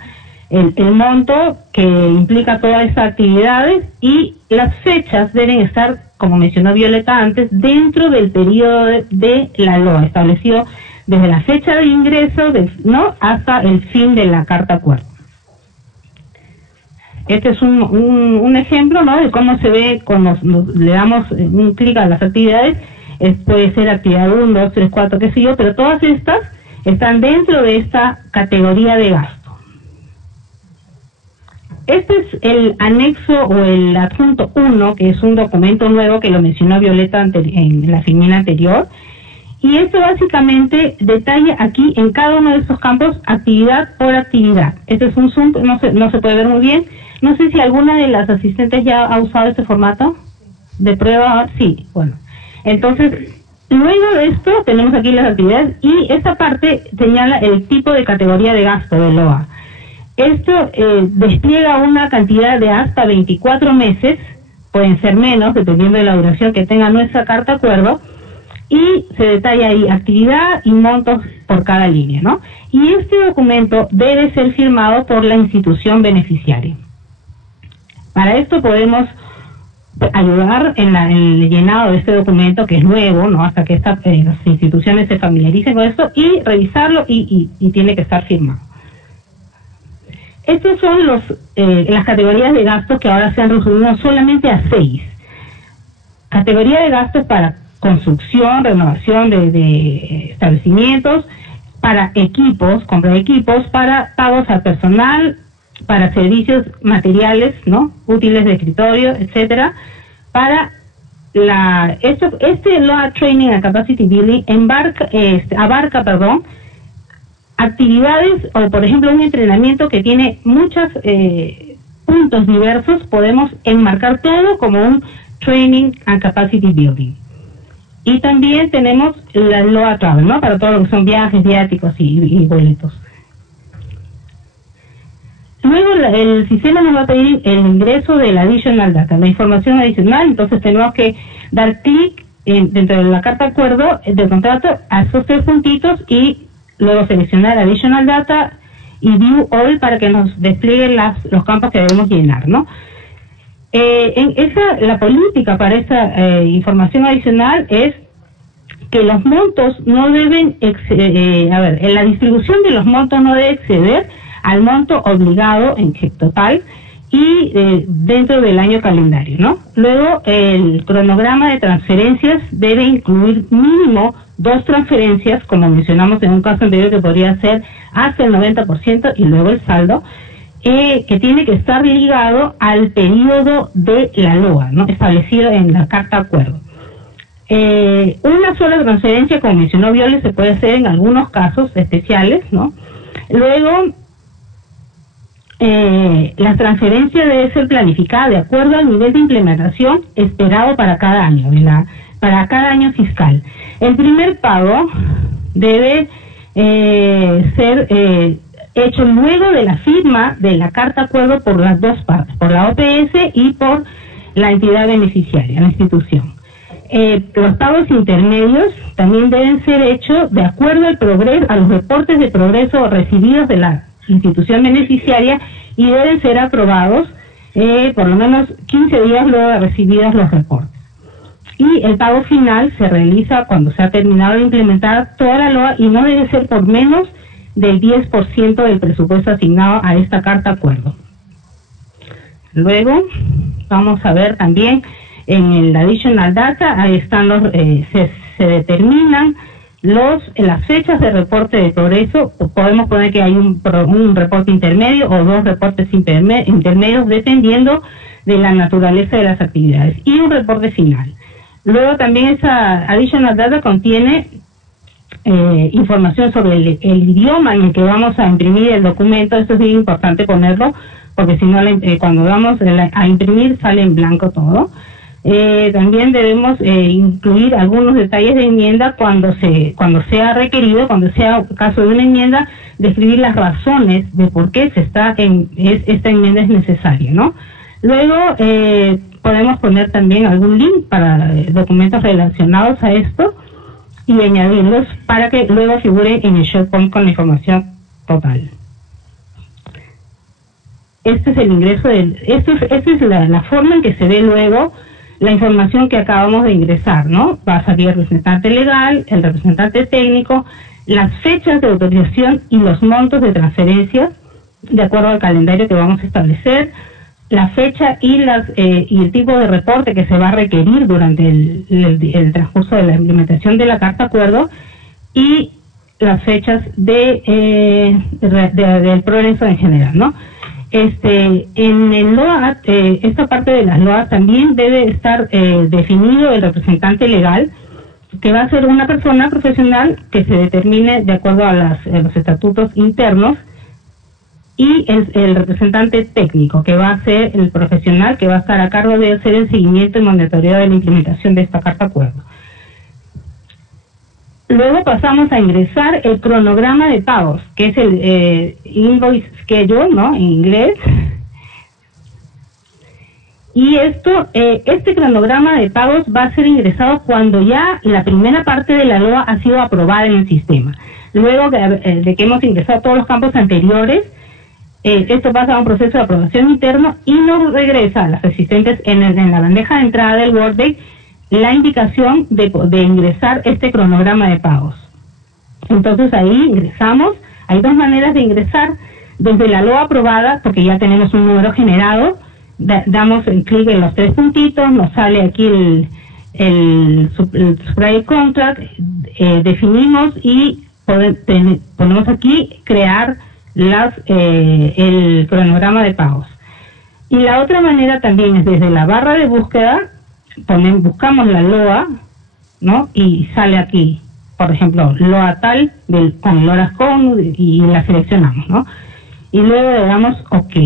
El monto que implica todas esas actividades, y las fechas deben estar, como mencionó Violeta antes, dentro del periodo de la LOA, establecido desde la fecha de ingreso, ¿no?, hasta el fin de la carta acuerdo. Este es un ejemplo, ¿no?, de cómo se ve cuando le damos un clic a las actividades. Puede ser actividad 1, 2, 3, 4, qué sé yo, pero todas estas están dentro de esta categoría de gasto. Este es el anexo o el adjunto 1, que es un documento nuevo que lo mencionó Violeta en la filmina anterior. Y esto básicamente detalla aquí en cada uno de estos campos actividad por actividad. Este es un zoom, no se puede ver muy bien. No sé si alguna de las asistentes ya ha usado este formato de prueba. Sí, bueno. Entonces, luego de esto tenemos aquí las actividades, y esta parte señala el tipo de categoría de gasto de LOA. Esto despliega una cantidad de hasta 24 meses, pueden ser menos, dependiendo de la duración que tenga nuestra carta acuerdo, y se detalla ahí actividad y montos por cada línea, ¿no? Y este documento debe ser firmado por la institución beneficiaria. Para esto podemos ayudar en el llenado de este documento, que es nuevo, ¿no?, hasta que las instituciones se familiaricen con esto, y revisarlo, y tiene que estar firmado. Estos son las categorías de gastos, que ahora se han resumido solamente a 6. Categoría de gastos para construcción, renovación de establecimientos, para equipos, compra de equipos, para pagos al personal, para servicios materiales, ¿no?, útiles de escritorio, etcétera. Para este LOA Training and Capacity Building abarca actividades, o por ejemplo un entrenamiento que tiene muchos puntos diversos. Podemos enmarcar todo como un Training and Capacity Building. Y también tenemos la LOA Travel, ¿no?, para todo lo que son viajes, viáticos y boletos. Luego el sistema nos va a pedir el ingreso del additional data, la información adicional. Entonces tenemos que dar clic dentro de la carta acuerdo del contrato a esos 3 puntitos, y luego seleccionar Additional Data y View All para que nos desplieguen los campos que debemos llenar, ¿no? La política para esa información adicional es que los montos no deben en la distribución de los montos no debe exceder al monto obligado en total, y dentro del año calendario, ¿no? Luego, el cronograma de transferencias debe incluir mínimo 2 transferencias, como mencionamos en un caso anterior, que podría ser hasta el 90%, y luego el saldo, que tiene que estar ligado al periodo de la LOA, ¿no? Establecido en la carta acuerdo. Una sola transferencia, como mencionó Viole, se puede hacer en algunos casos especiales, ¿no? Luego, la transferencia debe ser planificada de acuerdo al nivel de implementación esperado para cada año, para cada año fiscal. El primer pago debe ser hecho luego de la firma de la carta acuerdo por las dos partes, por la OPS y por la entidad beneficiaria, la institución. Los pagos intermedios también deben ser hechos de acuerdo al progreso, a los reportes de progreso recibidos de la institución beneficiaria, y deben ser aprobados por lo menos 15 días luego de recibidos los reportes. Y el pago final se realiza cuando se ha terminado de implementar toda la LOA y no debe ser por menos del 10% del presupuesto asignado a esta carta acuerdo. Luego vamos a ver también en el Additional Data, ahí están se determinan las fechas de reporte de progreso. Podemos poner que hay un reporte intermedio o 2 reportes intermedios, dependiendo de la naturaleza de las actividades, y un reporte final. Luego también esa Additional Data contiene información sobre el idioma en el que vamos a imprimir el documento. Esto es bien importante ponerlo, porque si no, cuando vamos a imprimir sale en blanco todo. También debemos incluir algunos detalles de enmienda cuando sea requerido, cuando sea caso de una enmienda, describir las razones de por qué esta enmienda es necesaria, ¿no? Luego podemos poner también algún link para documentos relacionados a esto y añadirlos para que luego figuren en el SharePoint con la información total. Este es el ingreso esta es la forma en que se ve luego la información que acabamos de ingresar, ¿no? Va a salir el representante legal, el representante técnico, las fechas de autorización y los montos de transferencia de acuerdo al calendario que vamos a establecer, la fecha y el tipo de reporte que se va a requerir durante el transcurso de la implementación de la carta acuerdo, y las fechas del progreso en general, ¿no? En el LOA, esta parte de las LOA también debe estar definido el representante legal, que va a ser una persona profesional que se determine de acuerdo a los estatutos internos, y el representante técnico, que va a ser el profesional que va a estar a cargo de hacer el seguimiento y monitoreo de la implementación de esta carta acuerdo. Luego pasamos a ingresar el cronograma de pagos, que es el invoice schedule, ¿no? En inglés. Y este cronograma de pagos va a ser ingresado cuando ya la primera parte de la LOA ha sido aprobada en el sistema. Luego de que hemos ingresado todos los campos anteriores, esto pasa a un proceso de aprobación interno y nos regresa a las asistentes en la bandeja de entrada del Workday la indicación de ingresar este cronograma de pagos. Entonces ahí ingresamos. Hay 2 maneras de ingresar: desde la LOA aprobada, porque ya tenemos un número generado, damos el clic en los 3 puntitos, nos sale aquí el supplier contract, definimos y ponemos aquí crear el cronograma de pagos. Y la otra manera también es desde la barra de búsqueda, buscamos la LOA, ¿no? Y sale aquí, por ejemplo, LOA tal, con el horas con, y la seleccionamos, ¿no? Y luego le damos OK.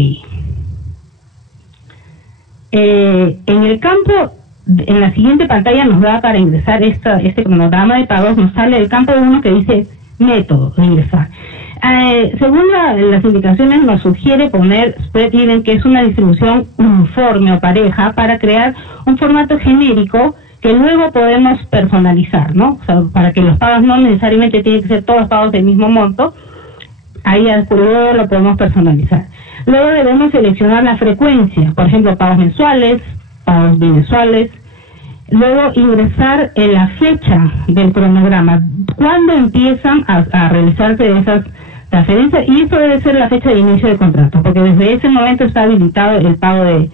En el campo, en la siguiente pantalla nos da para ingresar este cronograma de pagos, nos sale el campo 1 que dice método de ingresar. Según las indicaciones, nos sugiere poner spread even, que es una distribución uniforme o pareja, para crear un formato genérico que luego podemos personalizar, ¿no? O sea, para que los pagos no necesariamente tienen que ser todos pagos del mismo monto. Ahí luego lo podemos personalizar. Luego debemos seleccionar la frecuencia, por ejemplo, pagos mensuales, pagos bimensuales. Luego ingresar la fecha del cronograma, cuándo empiezan a realizarse esas transferencia, y eso debe ser la fecha de inicio del contrato, porque desde ese momento está habilitado el pago de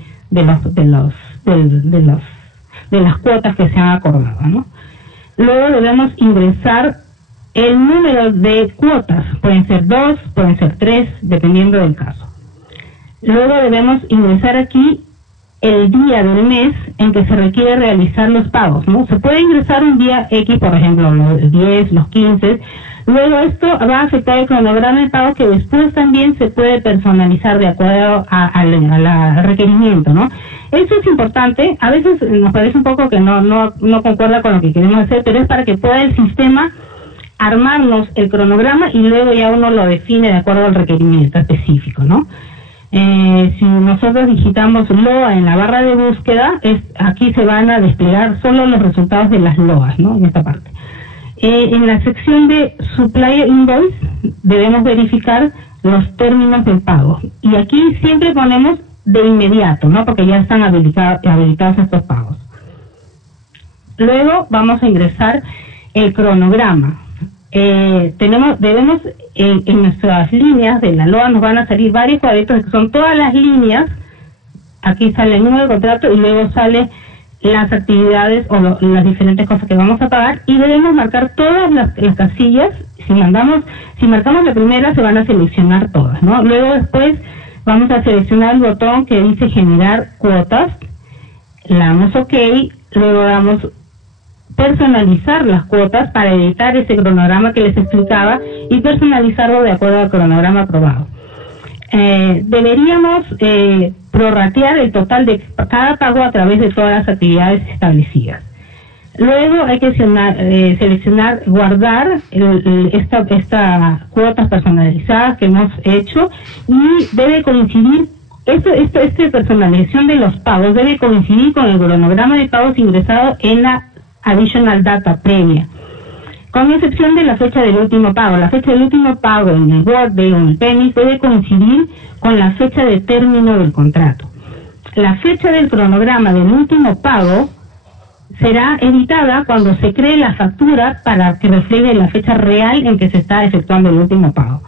las cuotas que se han acordado, ¿no? Luego debemos ingresar el número de cuotas, pueden ser 2, pueden ser 3, dependiendo del caso. Luego debemos ingresar aquí el día del mes en que se requiere realizar los pagos, ¿no? Se puede ingresar un día X, por ejemplo, los 10, los 15. Luego esto va a afectar el cronograma de pago, que después también se puede personalizar de acuerdo al requerimiento, ¿no? Eso es importante. A veces nos parece un poco que no concuerda con lo que queremos hacer, pero es para que pueda el sistema armarnos el cronograma y luego ya uno lo define de acuerdo al requerimiento específico, ¿no? Si nosotros digitamos LOA en la barra de búsqueda, aquí se van a desplegar solo los resultados de las LOAs, ¿no? En esta parte. En la sección de Supplier Invoice debemos verificar los términos del pago. Y aquí siempre ponemos de inmediato, ¿no? Porque ya están habilitados estos pagos. Luego vamos a ingresar el cronograma. Debemos en nuestras líneas de la LOA nos van a salir varios cuadritos que son todas las líneas. Aquí sale el número de contrato y luego sale las actividades o las diferentes cosas que vamos a pagar, y debemos marcar todas las casillas. Si marcamos la primera, se van a seleccionar todas, ¿no? Luego después vamos a seleccionar el botón que dice generar cuotas, le damos OK, luego damos personalizar las cuotas para editar ese cronograma que les explicaba y personalizarlo de acuerdo al cronograma aprobado. Deberíamos prorratear el total de cada pago a través de todas las actividades establecidas. Luego hay que seleccionar, guardar estas cuotas personalizadas que hemos hecho, y debe coincidir, esta personalización de los pagos debe coincidir con el cronograma de pagos ingresado en la Additional Data previa, con excepción de la fecha del último pago. La fecha del último pago en el Workday o en el Penny debe coincidir con la fecha de término del contrato. La fecha del cronograma del último pago será editada cuando se cree la factura para que refleje la fecha real en que se está efectuando el último pago.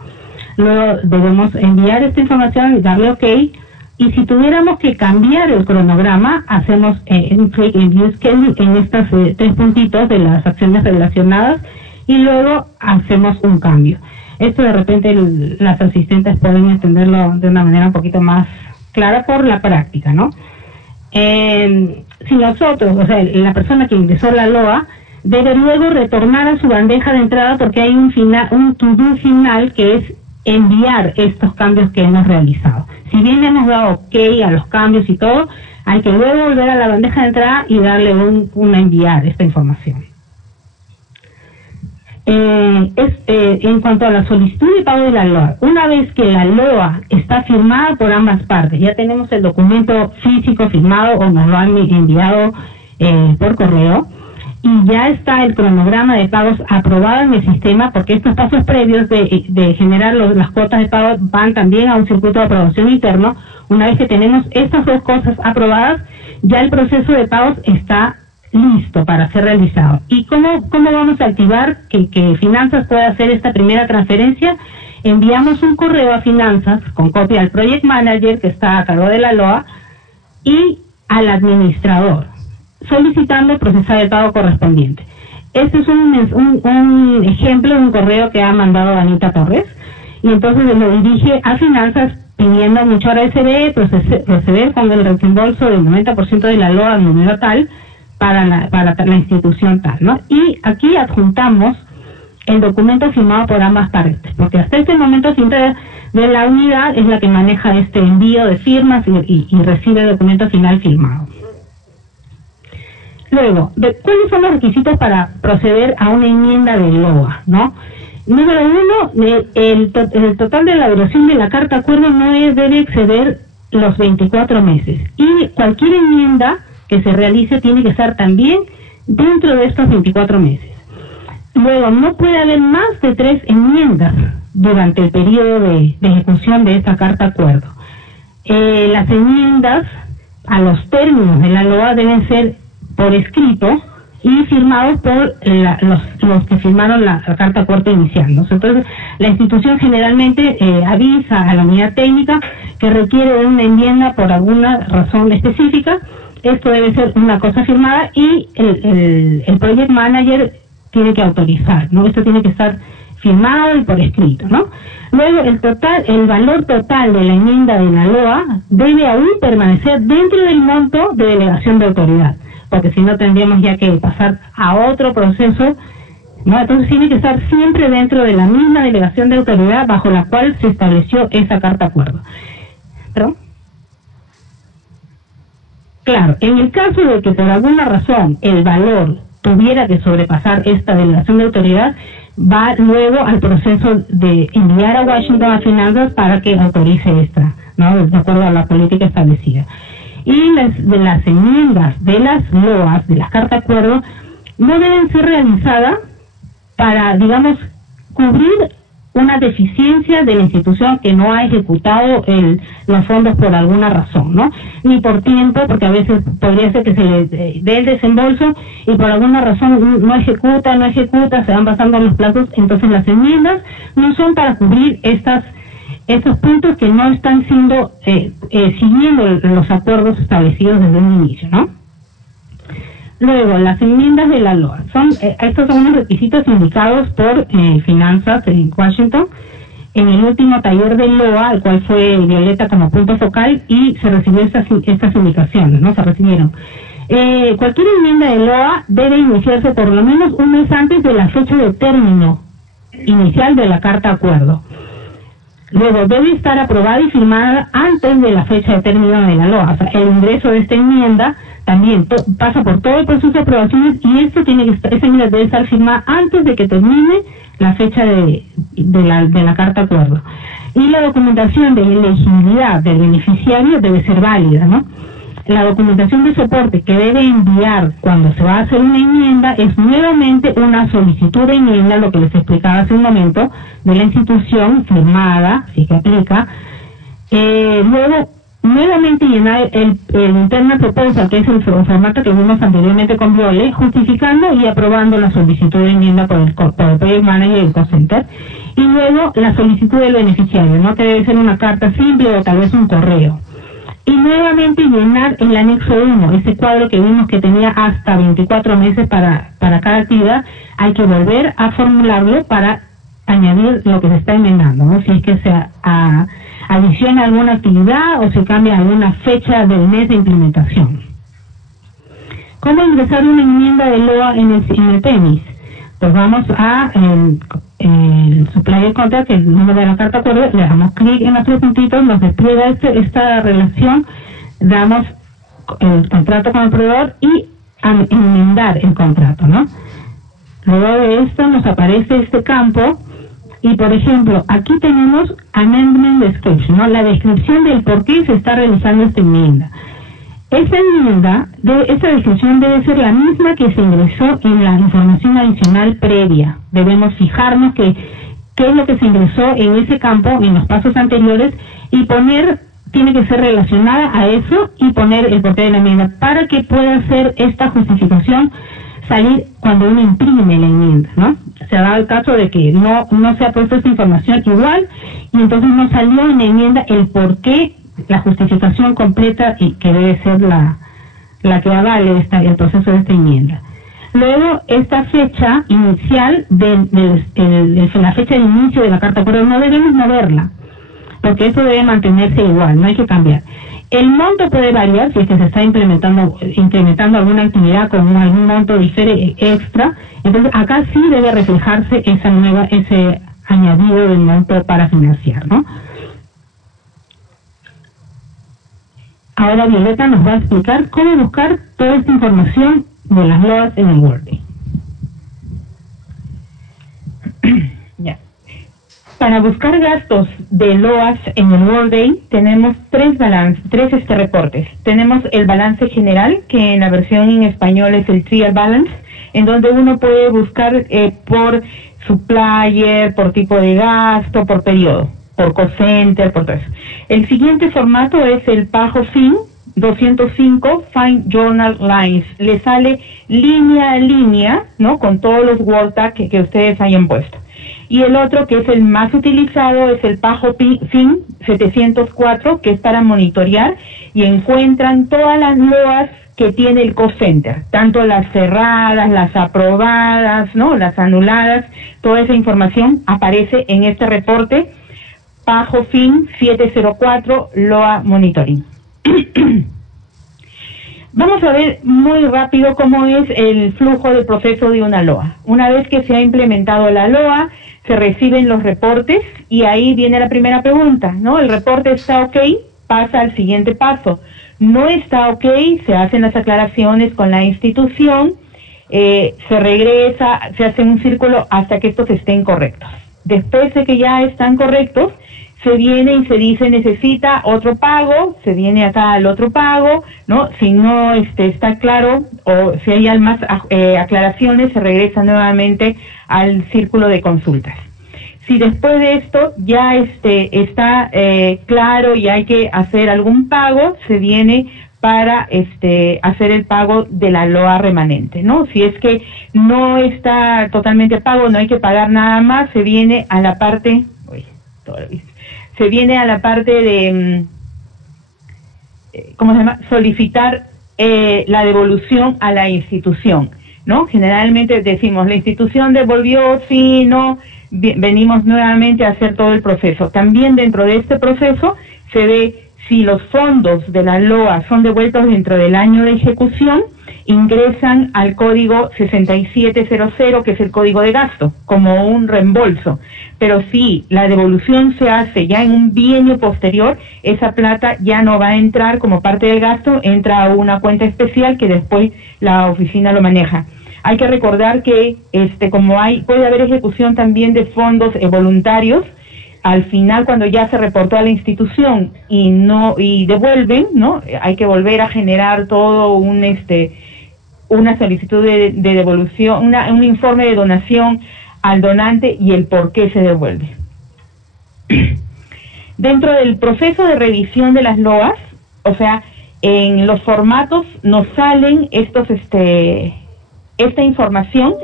Luego debemos enviar esta información y darle OK. Y si tuviéramos que cambiar el cronograma, hacemos un clic en View Schedule en estos 3 puntitos de las acciones relacionadas y luego hacemos un cambio. Esto de repente las asistentes pueden entenderlo de una manera un poquito más clara por la práctica, ¿no? Si nosotros, o sea, la persona que ingresó la LOA, debe luego retornar a su bandeja de entrada, porque hay un to-do final que es enviar estos cambios que hemos realizado. Si bien hemos dado OK a los cambios y todo, hay que luego volver a la bandeja de entrada y darle un enviar esta información. En cuanto a la solicitud de pago de la LOA, una vez que la LOA está firmada por ambas partes, ya tenemos el documento físico firmado o nos lo han enviado por correo, y ya está el cronograma de pagos aprobado en el sistema, porque estos pasos previos de generar las cuotas de pago van también a un circuito de aprobación interno. Una vez que tenemos estas dos cosas aprobadas, ya el proceso de pagos está listo para ser realizado. ¿Y cómo vamos a activar que Finanzas pueda hacer esta primera transferencia? Enviamos un correo a Finanzas con copia al Project Manager, que está a cargo de la LOA, y al administrador, solicitando procesar el pago correspondiente. Este es un ejemplo de un correo que ha mandado Anita Torres, y entonces lo dirige a Finanzas pidiendo mucho RSB, proceder con el reembolso del 90% de la LOA al número tal para la institución tal, ¿no? Y aquí adjuntamos el documento firmado por ambas partes, porque hasta este momento siempre de la unidad es la que maneja este envío de firmas y recibe el documento final firmado. Luego, ¿cuáles son los requisitos para proceder a una enmienda de LOA, no? Número 1, el total de la duración de la carta acuerdo no debe exceder los 24 meses. Y cualquier enmienda que se realice tiene que estar también dentro de estos 24 meses. Luego, no puede haber más de 3 enmiendas durante el periodo de ejecución de esta carta acuerdo. Las enmiendas a los términos de la LOA deben ser por escrito y firmados por los que firmaron la carta acuerdo inicial, ¿no? Entonces, la institución generalmente avisa a la unidad técnica que requiere de una enmienda por alguna razón específica. Esto debe ser una cosa firmada y el project manager tiene que autorizar, ¿no? Esto tiene que estar firmado y por escrito, ¿no? Luego, el valor total de la enmienda de la LOA debe aún permanecer dentro del monto de delegación de autoridad, porque si no tendríamos ya que pasar a otro proceso, ¿no? Entonces tiene que estar siempre dentro de la misma delegación de autoridad bajo la cual se estableció esa carta acuerdo. ¿Perdón? Claro, en el caso de que por alguna razón el valor tuviera que sobrepasar esta delegación de autoridad, va luego al proceso de enviar a Washington a finanzas para que autorice esta, ¿no? De acuerdo a la política establecida. Y de las enmiendas de las LOAs, de las cartas de acuerdo, no deben ser realizadas para, digamos, cubrir una deficiencia de la institución que no ha ejecutado los fondos por alguna razón, ¿no? Ni por tiempo, porque a veces podría ser que se le dé el desembolso y por alguna razón no ejecuta, se van pasando los plazos. Entonces las enmiendas no son para cubrir estos puntos que no están siendo siguiendo los acuerdos establecidos desde un inicio, ¿no? Luego, las enmiendas de la LOA. Estos son unos requisitos indicados por Finanzas en Washington en el último taller de LOA, el cual fue Violeta como punto focal, y se recibió estas indicaciones, ¿no? Se recibieron. Cualquier enmienda de LOA debe iniciarse por lo menos un mes antes de la fecha de término inicial de la carta acuerdo. Luego, debe estar aprobada y firmada antes de la fecha de término de la LOA. O sea, el ingreso de esta enmienda también pasa por todo el proceso de aprobaciones y esta enmienda debe estar firmada antes de que termine la fecha de la carta acuerdo. Y la documentación de elegibilidad del beneficiario debe ser válida, ¿no? La documentación de soporte que debe enviar cuando se va a hacer una enmienda es nuevamente una solicitud de enmienda, lo que les explicaba hace un momento, de la institución firmada, si que aplica. Luego, nuevamente llenar el internal proposal, que es el formato que vimos anteriormente con Viole, justificando y aprobando la solicitud de enmienda por el Project Manager y el Cost Center. Y luego la solicitud del beneficiario, ¿no? Que debe ser una carta simple o tal vez un correo. Y nuevamente llenar el anexo 1, ese cuadro que vimos que tenía hasta 24 meses para cada actividad. Hay que volver a formularlo para añadir lo que se está enmendando, ¿no? Si es que se adiciona alguna actividad o se cambia alguna fecha del mes de implementación. ¿Cómo ingresar una enmienda de LOA en el PEMIS? Pues vamos a el supplier contract, que es el número de la carta de acuerdo, le damos clic en los tres puntitos, nos despliega esta relación, damos el contrato con el proveedor y enmendar el contrato, ¿no? Luego de esto nos aparece este campo y, por ejemplo, aquí tenemos Amendment Description, ¿no? La descripción del por qué se está realizando esta enmienda. Esa enmienda, esa descripción debe ser la misma que se ingresó en la información adicional previa. Debemos fijarnos qué es lo que se ingresó en ese campo en los pasos anteriores y tiene que ser relacionada a eso y poner el porqué de la enmienda para que pueda hacer esta justificación salir cuando uno imprime la enmienda, ¿no? Se ha dado el caso de que no se ha puesto esta información igual y entonces no salió en la enmienda el porqué, la justificación completa y que debe ser la que avale el proceso de esta enmienda. Luego, esta fecha inicial la fecha de inicio de la carta de acuerdo no debemos moverla, porque eso debe mantenerse igual, no hay que cambiar. El monto puede variar si es que se está incrementando alguna actividad con algún monto extra, entonces acá sí debe reflejarse ese añadido del monto para financiar, ¿no? Ahora Violeta nos va a explicar cómo buscar toda esta información de las LOAs en el Workday. Ya. Para buscar gastos de LOAs en el Workday tenemos tres reportes. Tenemos el balance general, que en la versión en español es el Trial Balance, en donde uno puede buscar por supplier, por tipo de gasto, por periodo, por cost center, por todo eso. El siguiente formato es el PAHO fin, 205 Find Journal Lines. Le sale línea a línea, ¿no? Con todos los word tag que ustedes hayan puesto. Y el otro, que es el más utilizado, es el PagoFin 704, que es para monitorear y encuentran todas las loas que tiene el call center, tanto las cerradas, las aprobadas, ¿no? Las anuladas, toda esa información aparece en este reporte PagoFin 704 LOA Monitoring. Vamos a ver muy rápido cómo es el flujo del proceso de una LOA. Una vez que se ha implementado la LOA, se reciben los reportes y ahí viene la primera pregunta, ¿no? El reporte está ok, pasa al siguiente paso. No está ok, se hacen las aclaraciones con la institución, se regresa, se hace un círculo hasta que estos estén correctos. Después de que ya están correctos, se viene y se dice necesita otro pago, se viene acá al otro pago, ¿no? Si no está claro o si hay más aclaraciones, se regresa nuevamente al círculo de consultas. Si después de esto ya está claro y hay que hacer algún pago, se viene para hacer el pago de la LOA remanente, ¿no? Si es que no está totalmente pago, no hay que pagar nada más, se viene a la parte, de, ¿cómo se llama? Solicitar la devolución a la institución, ¿no? Generalmente decimos, la institución devolvió, sí, no, venimos nuevamente a hacer todo el proceso. También dentro de este proceso se ve si los fondos de la LOA son devueltos dentro del año de ejecución, ingresan al código 6700, que es el código de gasto, como un reembolso. Pero si la devolución se hace ya en un bienio posterior, esa plata ya no va a entrar como parte del gasto, entra a una cuenta especial que después la oficina lo maneja. Hay que recordar que como puede haber ejecución también de fondos voluntarios, al final cuando ya se reportó a la institución y devuelven, ¿no? Hay que volver a generar todo una solicitud de devolución, un informe de donación al donante y el por qué se devuelve. Dentro del proceso de revisión de las LOAs, o sea, en los formatos nos salen esta información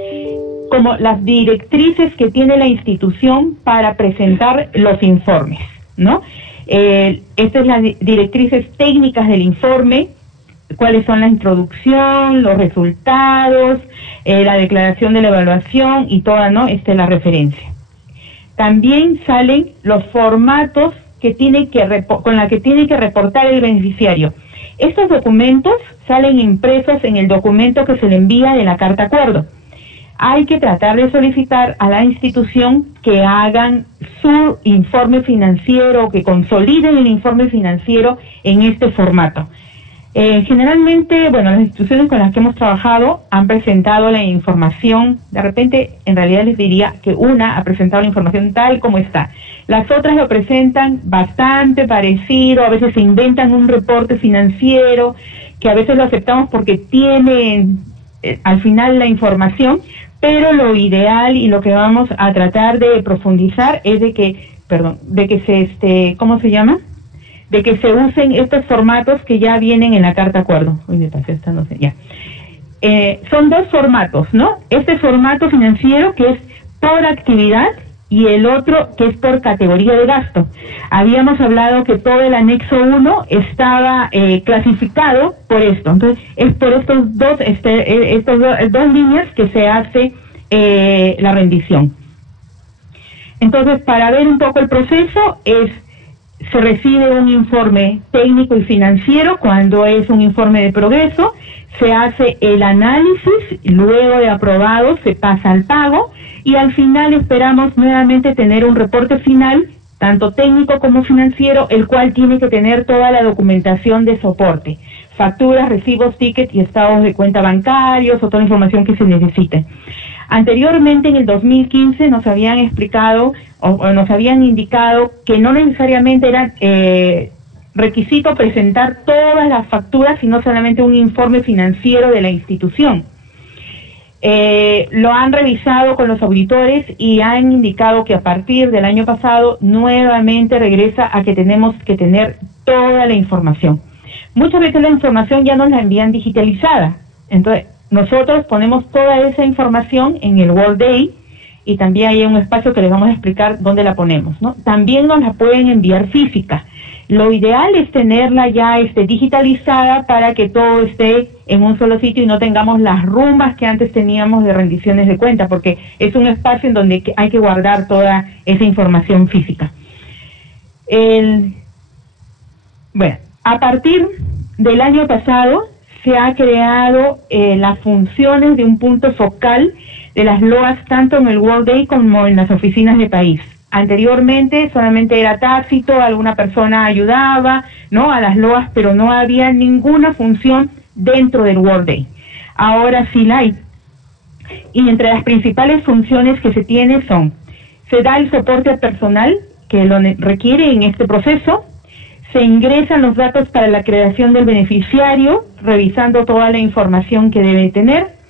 como las directrices que tiene la institución para presentar los informes, ¿no? Estas son las directrices técnicas del informe, cuáles son la introducción, los resultados, la declaración de la evaluación y toda, ¿no? La referencia. También salen los formatos que con la que tiene que reportar el beneficiario. Estos documentos salen impresos en el documento que se le envía de la carta acuerdo. Hay que tratar de solicitar a la institución que hagan su informe financiero, que consoliden el informe financiero en este formato. Generalmente, las instituciones con las que hemos trabajado han presentado la información, de repente, en realidad les diría que una ha presentado la información tal como está. Las otras lo presentan bastante parecido, a veces se inventan un reporte financiero, que a veces lo aceptamos porque tienen al final la información, pero lo ideal y lo que vamos a tratar de profundizar es de que se, ¿cómo se llama? De que se usen estos formatos que ya vienen en la carta acuerdo. Uy, me pasé esta, no sé, ya. Son dos formatos, ¿no? Este formato financiero que es por actividad y el otro que es por categoría de gasto. Habíamos hablado que todo el anexo 1 estaba clasificado por esto. Entonces, es por estos dos líneas que se hace la rendición. Entonces, para ver un poco el proceso, se recibe un informe técnico y financiero cuando es un informe de progreso, se hace el análisis, luego de aprobado se pasa al pago y al final esperamos nuevamente tener un reporte final, tanto técnico como financiero, el cual tiene que tener toda la documentación de soporte, facturas, recibos, tickets y estados de cuenta bancarios o toda la información que se necesite. Anteriormente, en el 2015, nos habían explicado o nos habían indicado que no necesariamente era requisito presentar todas las facturas, sino solamente un informe financiero de la institución. Lo han revisado con los auditores y han indicado que a partir del año pasado nuevamente regresa a que tenemos que tener toda la información. muchas veces la información ya nos la envían digitalizada. Entonces, nosotros ponemos toda esa información en el Workday y también hay un espacio que les vamos a explicar dónde la ponemos, ¿no? También nos la pueden enviar física. Lo ideal es tenerla ya digitalizada para que todo esté en un solo sitio y no tengamos las rumbas que antes teníamos de rendiciones de cuenta, porque es un espacio en donde hay que guardar toda esa información física. Bueno, a partir del año pasado se ha creado las funciones de un punto focal de las LOAS tanto en el Workday como en las oficinas de país. Anteriormente solamente era tácito, alguna persona ayudaba, ¿no?, a las LOAS, pero no había ninguna función dentro del Workday. Ahora sí la hay. Y entre las principales funciones que se tiene son: se da el soporte al personal que lo requiere en este proceso, se ingresan los datos para la creación del beneficiario, revisando toda la información que debe tener,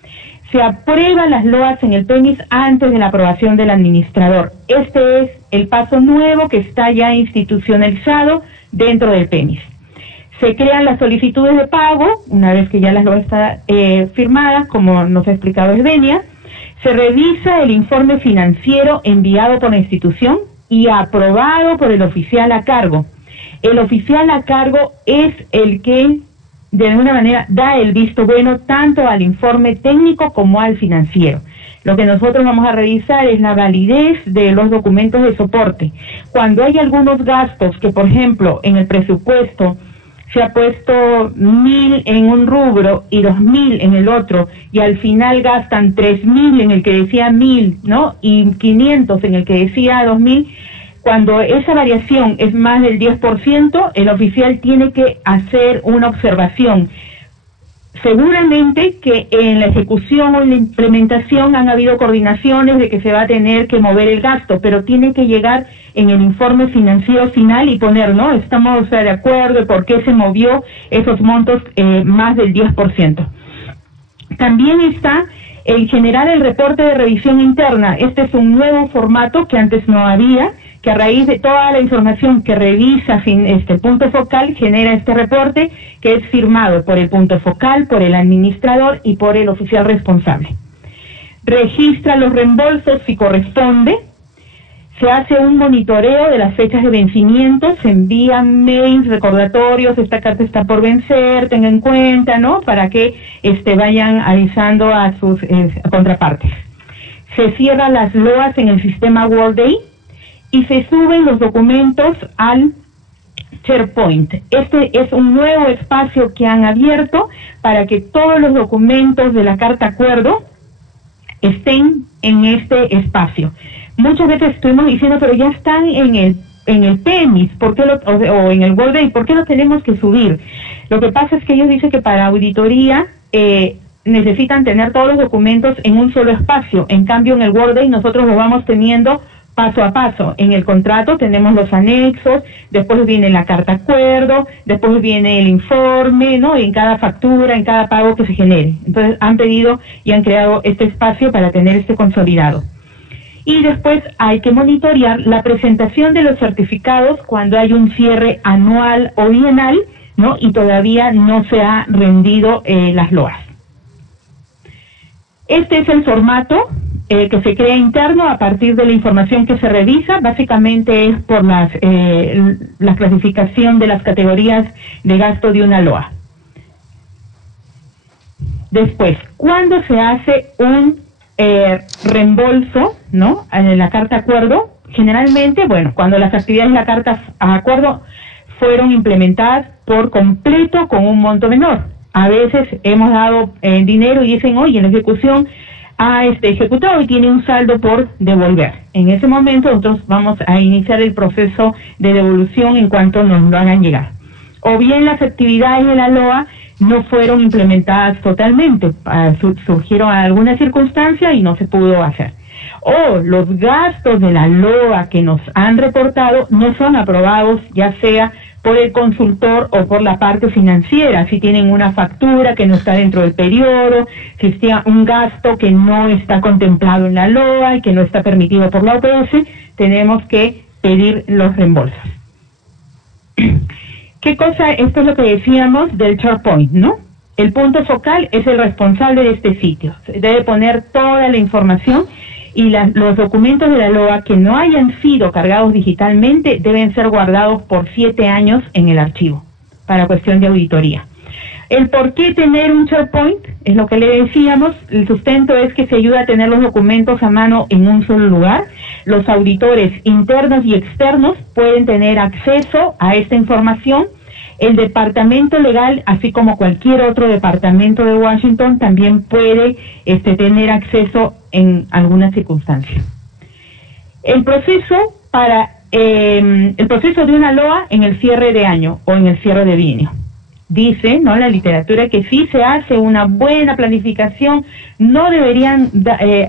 se aprueban las LOAS en el PEMIS antes de la aprobación del administrador. Este es el paso nuevo que está ya institucionalizado dentro del PEMIS. Se crean las solicitudes de pago, una vez que ya las LOAS están firmadas, como nos ha explicado Esbenia. Se revisa el informe financiero enviado por la institución y aprobado por el oficial a cargo. El oficial a cargo es el que de alguna manera da el visto bueno tanto al informe técnico como al financiero. Lo que nosotros vamos a revisar es la validez de los documentos de soporte. Cuando hay algunos gastos que, por ejemplo, en el presupuesto se ha puesto 1.000 en un rubro y 2.000 en el otro, y al final gastan 3.000 en el que decía 1.000, ¿no?, y 500 en el que decía 2.000, cuando esa variación es más del 10%, el oficial tiene que hacer una observación. Seguramente que en la ejecución o en la implementación han habido coordinaciones de que se va a tener que mover el gasto, pero tiene que llegar en el informe financiero final y poner, ¿no?, estamos de acuerdo de por qué se movió esos montos más del 10%. También está el generar el reporte de revisión interna. Este es un nuevo formato que antes no había, que a raíz de toda la información que revisa este punto focal genera este reporte, que es firmado por el punto focal, por el administrador y por el oficial responsable. Registra los reembolsos si corresponde, se hace un monitoreo de las fechas de vencimiento, se envían mails, recordatorios, esta carta está por vencer, tenga en cuenta, ¿no?, para que vayan avisando a sus contrapartes. Se cierran las LOAS en el sistema Workday y se suben los documentos al SharePoint. Este es un nuevo espacio que han abierto para que todos los documentos de la carta acuerdo estén en este espacio. Muchas veces estuvimos diciendo, pero ya están en el PEMIS, ¿por qué o en el Workday, ¿por qué lo tenemos que subir? Lo que pasa es que ellos dicen que para auditoría necesitan tener todos los documentos en un solo espacio. En cambio, en el Workday nosotros lo vamos teniendo paso a paso. En el contrato tenemos los anexos, después viene la carta acuerdo, después viene el informe, ¿no?, en cada factura, en cada pago que se genere. Entonces han pedido y han creado este espacio para tener este consolidado. Y después hay que monitorear la presentación de los certificados cuando hay un cierre anual o bienal, ¿no?, y todavía no se ha rendido las LOAS. Este es el formato que se crea interno a partir de la información que se revisa. Básicamente es por la clasificación de las categorías de gasto de una LOA. Después, cuando se hace un reembolso, ¿no?, en la carta acuerdo, generalmente, bueno, cuando las actividades de la carta acuerdo fueron implementadas por completo con un monto menor. A veces hemos dado dinero y dicen, oye, en la ejecución ha ejecutado y tiene un saldo por devolver. En ese momento nosotros vamos a iniciar el proceso de devolución en cuanto nos lo hagan llegar. O bien las actividades de la LOA no fueron implementadas totalmente, surgieron alguna circunstancia y no se pudo hacer. O los gastos de la LOA que nos han reportado no son aprobados, ya sea por el consultor o por la parte financiera, si tienen una factura que no está dentro del periodo, si está un gasto que no está contemplado en la LOA y que no está permitido por la OPS, tenemos que pedir los reembolsos. ¿Qué cosa? Esto es lo que decíamos del SharePoint, ¿no? El punto focal es el responsable de este sitio. Debe poner toda la información y los documentos de la LOA que no hayan sido cargados digitalmente deben ser guardados por 7 años en el archivo, para cuestión de auditoría. El por qué tener un SharePoint es lo que le decíamos. El sustento es que se ayuda a tener los documentos a mano en un solo lugar. Los auditores internos y externos pueden tener acceso a esta información. El departamento legal, así como cualquier otro departamento de Washington, también puede tener acceso en algunas circunstancias. El proceso de una LOA en el cierre de año o en el cierre de bienio. Dice, ¿no?, la literatura que si se hace una buena planificación, no deberían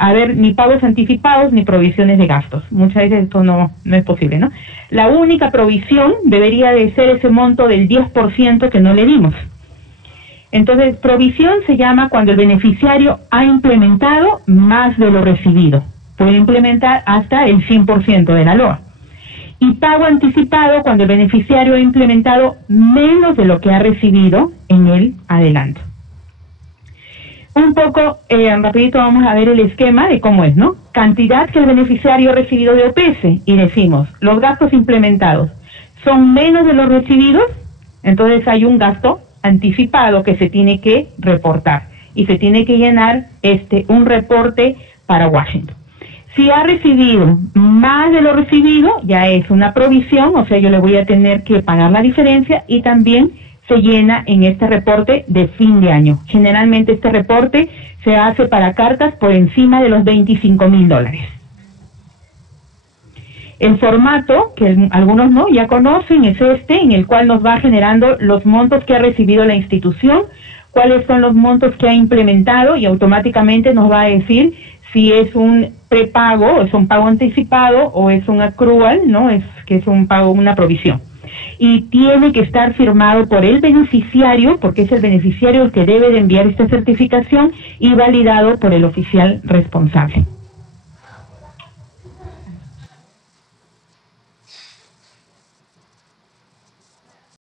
haber ni pagos anticipados ni provisiones de gastos. Muchas veces esto no es posible, ¿no? La única provisión debería de ser ese monto del 10% que no le dimos. Entonces, provisión se llama cuando el beneficiario ha implementado más de lo recibido. Puede implementar hasta el 100% de la LOA. Y pago anticipado cuando el beneficiario ha implementado menos de lo que ha recibido en el adelanto. Un poco rapidito vamos a ver el esquema de cómo es, ¿no? Cantidad que el beneficiario ha recibido de OPS y decimos, los gastos implementados son menos de los recibidos, entonces hay un gasto anticipado que se tiene que reportar y se tiene que llenar un reporte para Washington. Si ha recibido más de lo recibido, ya es una provisión, o sea, yo le voy a tener que pagar la diferencia y también se llena en este reporte de fin de año. Generalmente este reporte se hace para cartas por encima de los $25,000. El formato, que algunos no ya conocen, es en el cual nos va generando los montos que ha recibido la institución, cuáles son los montos que ha implementado y automáticamente nos va a decir si es un prepago, es un pago anticipado o es un accrual, ¿no? Que es un pago, una provisión. Y tiene que estar firmado por el beneficiario, porque es el beneficiario el que debe de enviar esta certificación y validado por el oficial responsable.